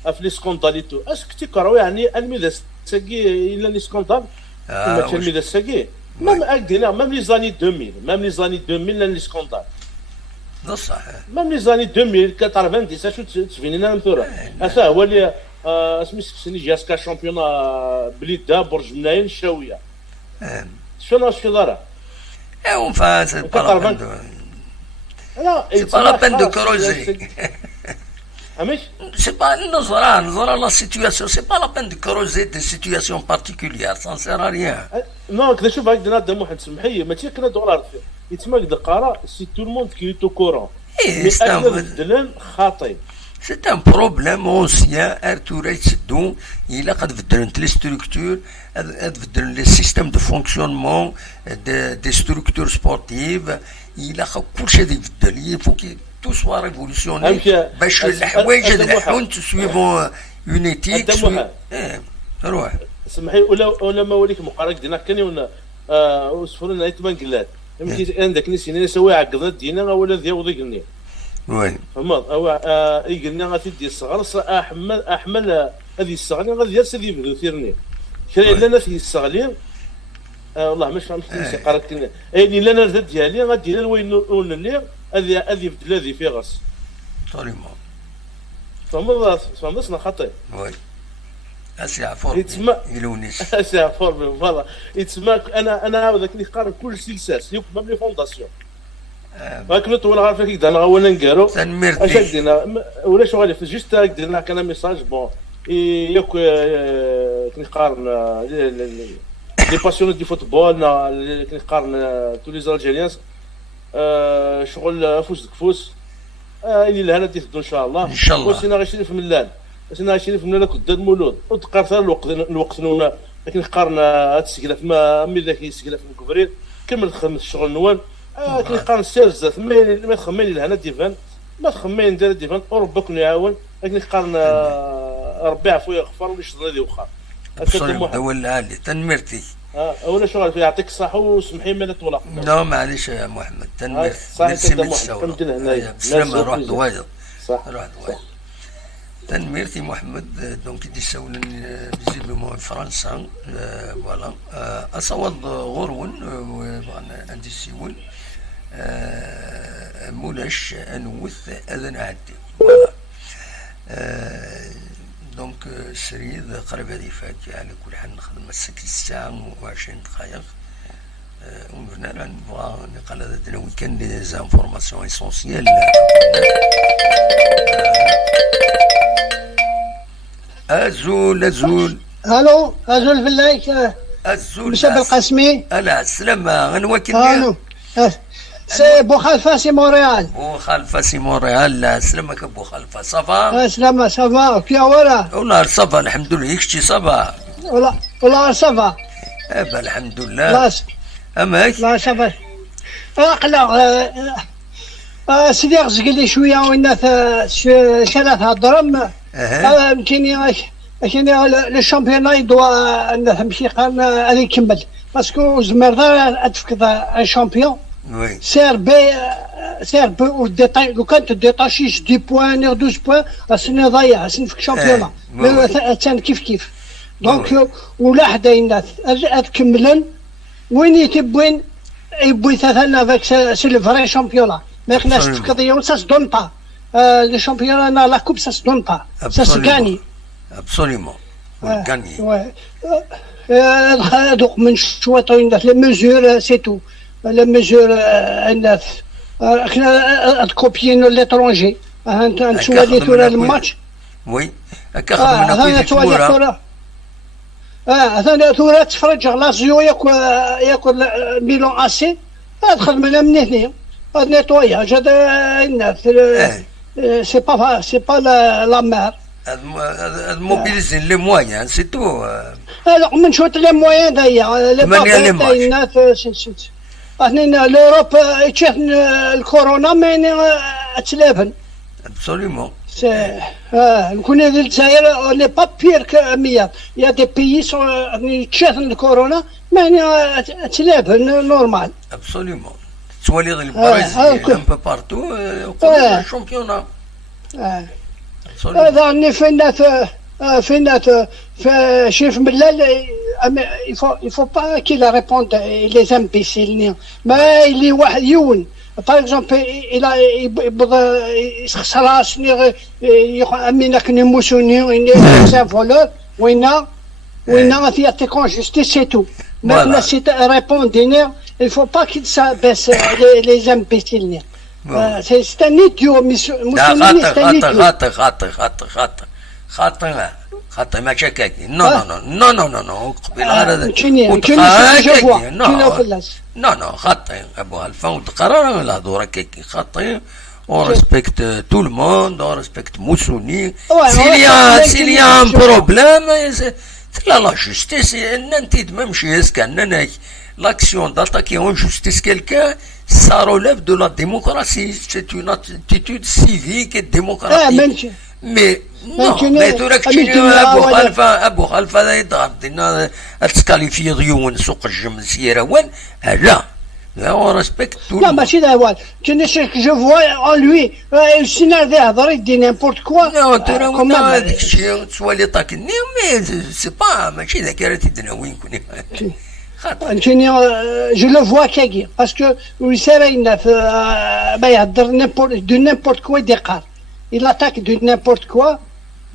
في لي سكونداليتو اسك تيكراو يعني الميداس ساكي الا لي سكوندال ما كان الميداس ساكي ميم اكدينا ميم لي زاني 2000 لي سكوندال بصح ميم لي زاني 2090 شو تفينينا مثورا هذا هو اللي اسمي سكسني جاسكا شامبيون بليده برج مناين الشاويه شنو في دارا اون فان سي pas la peine de creuser. C'est pas la situation, c'est pas la peine de creuser des situations particulières, ça ne sert à rien. Non, كذا شوف هكذا نادم واحد سمح لي ماشي كنا دولار يتما كذا قرا سي تو الموند كي تو كورون. خاطي. C'est un problème ancien, Arthur Sedou, il a fait les structures, les systèmes de fonctionnement des structures sportives, il a fait il faut que tout soit révolutionné. باش الحوايج الحون suivant une éthique. روح. سمحي ولا ما وليك مقارنه دينا كان يونا وصفرنا يتبان قلات. يمكن عندك نسينا نسوي عقدات دينا ولا ذي وضيقني. وي فهمت او يقلنا غادي دير الصغر احمل هذه الصغرين غادي يرسل يبدو ثيرني شري لنا في الصغلين والله مش فهمت نسي قرات لنا يعني لنا الزاد ديالي غادي لنا وين اللي هذه بدل هذه في غص طريمه فهمت خطي وي اسي عفور يلونيس اسي عفور فوالا يتسمى انا هذاك اللي قارن كل سلساس يوك ميم لي فونداسيون ولكن طول عارف كي درنا اولا نقارو اش دينا ولا شغل في جيست درنا كان ميساج بون ياك كي نقارن لي باسيون دي فوتبول كي نقارن تو لي الجيريانز شغل فوس اللي لهنا تيخدو ان شاء الله وسينا غير شريف ملال سينا شريف ملال كداد مولود وتقارث الوقت نونا كي نقارن هاد السكله فما ملي ذاك السكله في الكفرير كمل خدمه الشغل نوان كي نقارن السير زات ما تخميني لهنا ديفان ما تخميني ندير ديفان اوروبا كون يعاون لكن نقارن ربي عفو يغفر ولا يشد هذه وخا الدول العالية تنمرتي اولا شغل في يعطيك الصحة وسمحي ما طول لا معليش يا محمد تنمرتي ميرسي من السوله بسلامة روح دوايا روح دوايا تنمرتي محمد دونك دي سولا فيزيبلومون فرنسا فوالا اصوات غرون عندي سيول مولاش انوث اذن عدي فوالا دونك سريد قريب هذه فات على كل حال نخدم 6 ساعة و20 دقائق ومن هنا نبغى نقال هذا الويك كان دي زانفورماسيون اسونسيال ازول الو ازول فلاك ازول مشى بالقاسمي لا السلامة غنواكل سي بوخالفا سي مونريال بوخالفا سي مونريال لا سلامك بوخالفا صافا سلامة صافا كي ولا والله صافا الحمد لله يكشتي صافا والله صافا الحمد لله اماك لا صافا قلا سيدي غزق لي شويه وين ثلاث درهم كاين لو شامبيون يدوا نمشي قال غادي نكمل باسكو زمرنا تفقد ان شامبيون Oui. سير او ديتاي لو كان تديتاشيش 10 بوان 12 بوان اسني ضيع اسني في الشامبيون ثاني كيف دونك ولا حدا الناس تكملن وين يتبوين يبوي ثلاثه فاك سي لو فري شامبيون ما خلاش تفقد سا دون با لو شامبيون لا كوب سا دون با سا سغاني ابسوليمون غاني دوك من شويه الناس لي ميزور سي تو la mesure الناس احنا كوبيين ليترونجي نسولي ثورة الماتش وي هكا خدمنا في ثورة هذا ثورة تفرج لازيو ياكل ميلون اسي خدمنا من هنا النيتواياج هذا الناس سي با لا مار. هذا موبيليزين لي موان سي تو. Alors, من شوط لي موان دايا لي بابيت تاع الناس هنا لوروب يتشاهد الكورونا ماني تلافن. ابسوليومون. نكون هذا الجزائر اوني با بير كمية. يا دي بيي يتشاهد الكورونا ماني تلافن نورمال. ابسوليومون. تولي البرازيل ان بو بارتو الشامبيونا. هذا راني فينا شيف ملال il faut pas qu'il réponde les imbéciles ما اللي واحد يون باغ اكزومبل يبغى يخسر راسني امينا كني موسوني سان فولور وينا فيها تيكون جوستيس سي تو ما سي ريبونديني il faut pas qu'il s'abaisse les imbéciles. C'est un idiot Mussolini, c'est un idiot. خاطر ما شكاكي نو قبل هذا نو خاطر ابو خلفه وتقرر الهضره كيكي خاطر on respecte tout le monde, on respecte Mussolini. S'il y a un problème, c'est la justice. L'action d'attaquer en justice quelqu'un, ça relève de la démocratie. C'est une attitude civique et démocratique. Mais non, mais tu Abu Khalfa لا يضغط تسكاليفي ضيون سوق الجمس يروان لا. On respecte tout. Non, mais c'est d'avoir. Tu ne sais que je vois en lui, il s'énerve, il dit n'importe quoi. Non, tu ne tu vois les taquins, mais c'est pas, mais c'est d'accord, tu dis oui, je le vois كاكي parce que il سراينا ما يهضر de n'importe quoi يدقر. Il attaque de n'importe quoi.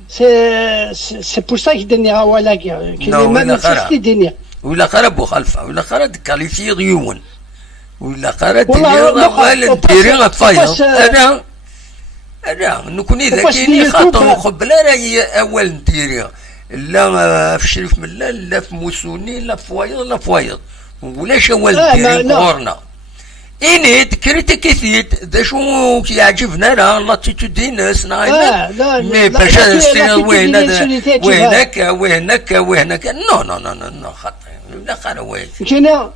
C'est pour ça qu'il donne ولا guerre. Qu'il est même c'est dénier. ولا خرب أبو خلفه ولا خرب كاليفي ضيون. ولا قرأت اليوم نديري غفايض انا نكوني ذاكيني خاطر قبل راهي اول نديري لا في شريف ملا لا في موسوني لا في فوايض لا في فوايض ولاش اول نديري كورنا اني ذكرت كثير ذا شو كيعجبنا راه لاتيتود ديال الناس مي باش وينك نو خاطر لا خاطر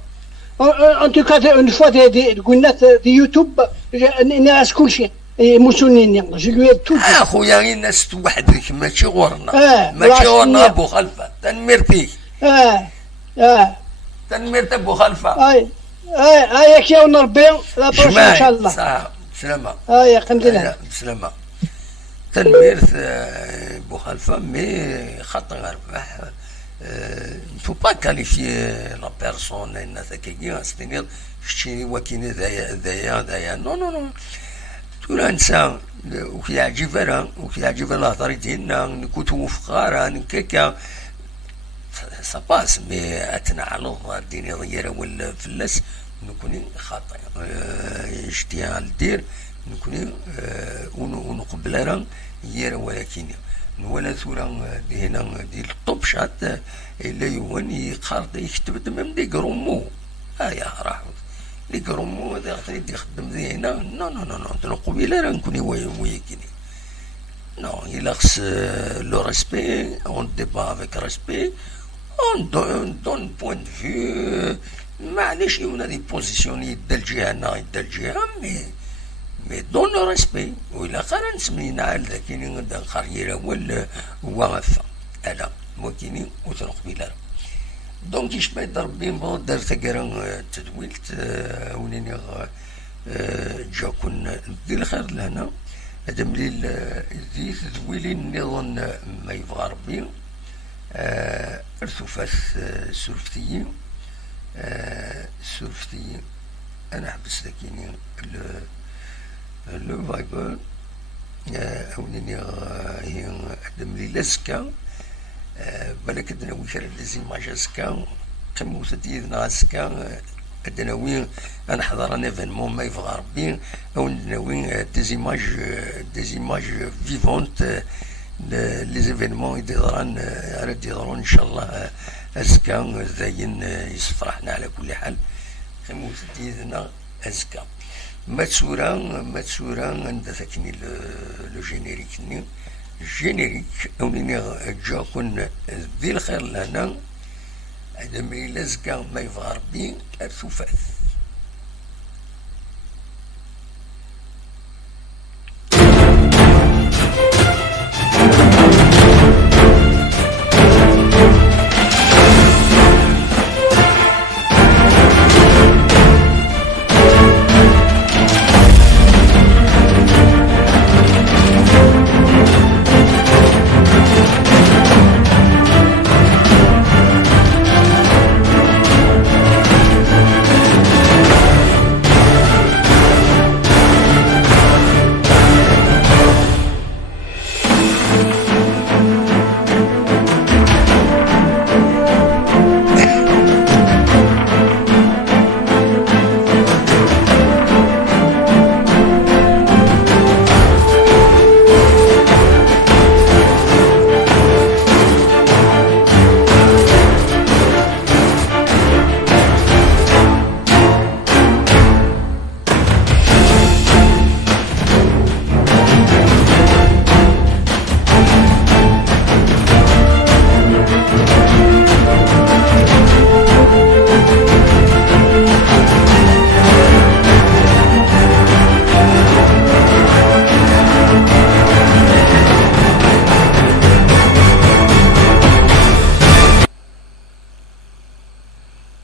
En tout cas, une fois, des YouTube, الناس كل شيء موسونيني je lui ai tout dit. خويا الناس وحدك ماشي غورنا ابو خلفه تنمرتي تنمرت ابو خلفه ياك يا ونربي لا بروش ان شاء الله بسلامه الحمد لله بسلامه تنمرت ابو خلفه مي خاطر ربح. Il ne faut pas qualifier la personne c'est-à-dire شتي وكيني ذايا نو كل انسان وكيعجبها الهضره ديالنا نكون توفقها نكاكا سا باس مي اتنعلض الدنيا ضيره ولا فلاس نكوني خاطئ شتي غندير نكوني ونقبل راه هي ولكن ولا ثورة هنا ديال الطوب شات إلا يوان يقارد يكتب ميم دي كرومو يا راح دي كرومو هذا يقدر يخدم ذي هنا نو قبيلة راه نكوني وياكيني نو إلا خص لو ريسبي اون ديبا افيك ريسبي اون دون بوين دو فيو معليش يونا دي بوزيسيون يدا الجهة هنا يدا الجهة مي دون لو ريسبي وإلا قرا نسمينا على ذاكيني غدا القريرة ولا واقفة ألا وكيني وتروح بلا دونك يشبه ربي نبغى دار تقرا تدويلت ونيني جا كون ندير الخير لهنا هذا ملي ذي تدويلي نظن ما يبغى ربي ارثوفات سلفتيين أنا حبس ذاكيني لو فايبر أونيني هي دملي لزكا بالك دناوي كان لازيماج زكا قمو تديدنا زكا دناوي نحضر ان ايفينمون ما يبغى ربي او دناوي ديزيماج فيفونت لي زيفينمون يديران على يديرون ان شاء الله زكا زاين يسفرحنا على كل حال قمو تديدنا زكا ماتسورا عند ثاكني لو جينيريك الجينيريك اونيني جاكون ذي الخير لهنا هذا ما يلزق ما يبغى ربي ارثوفات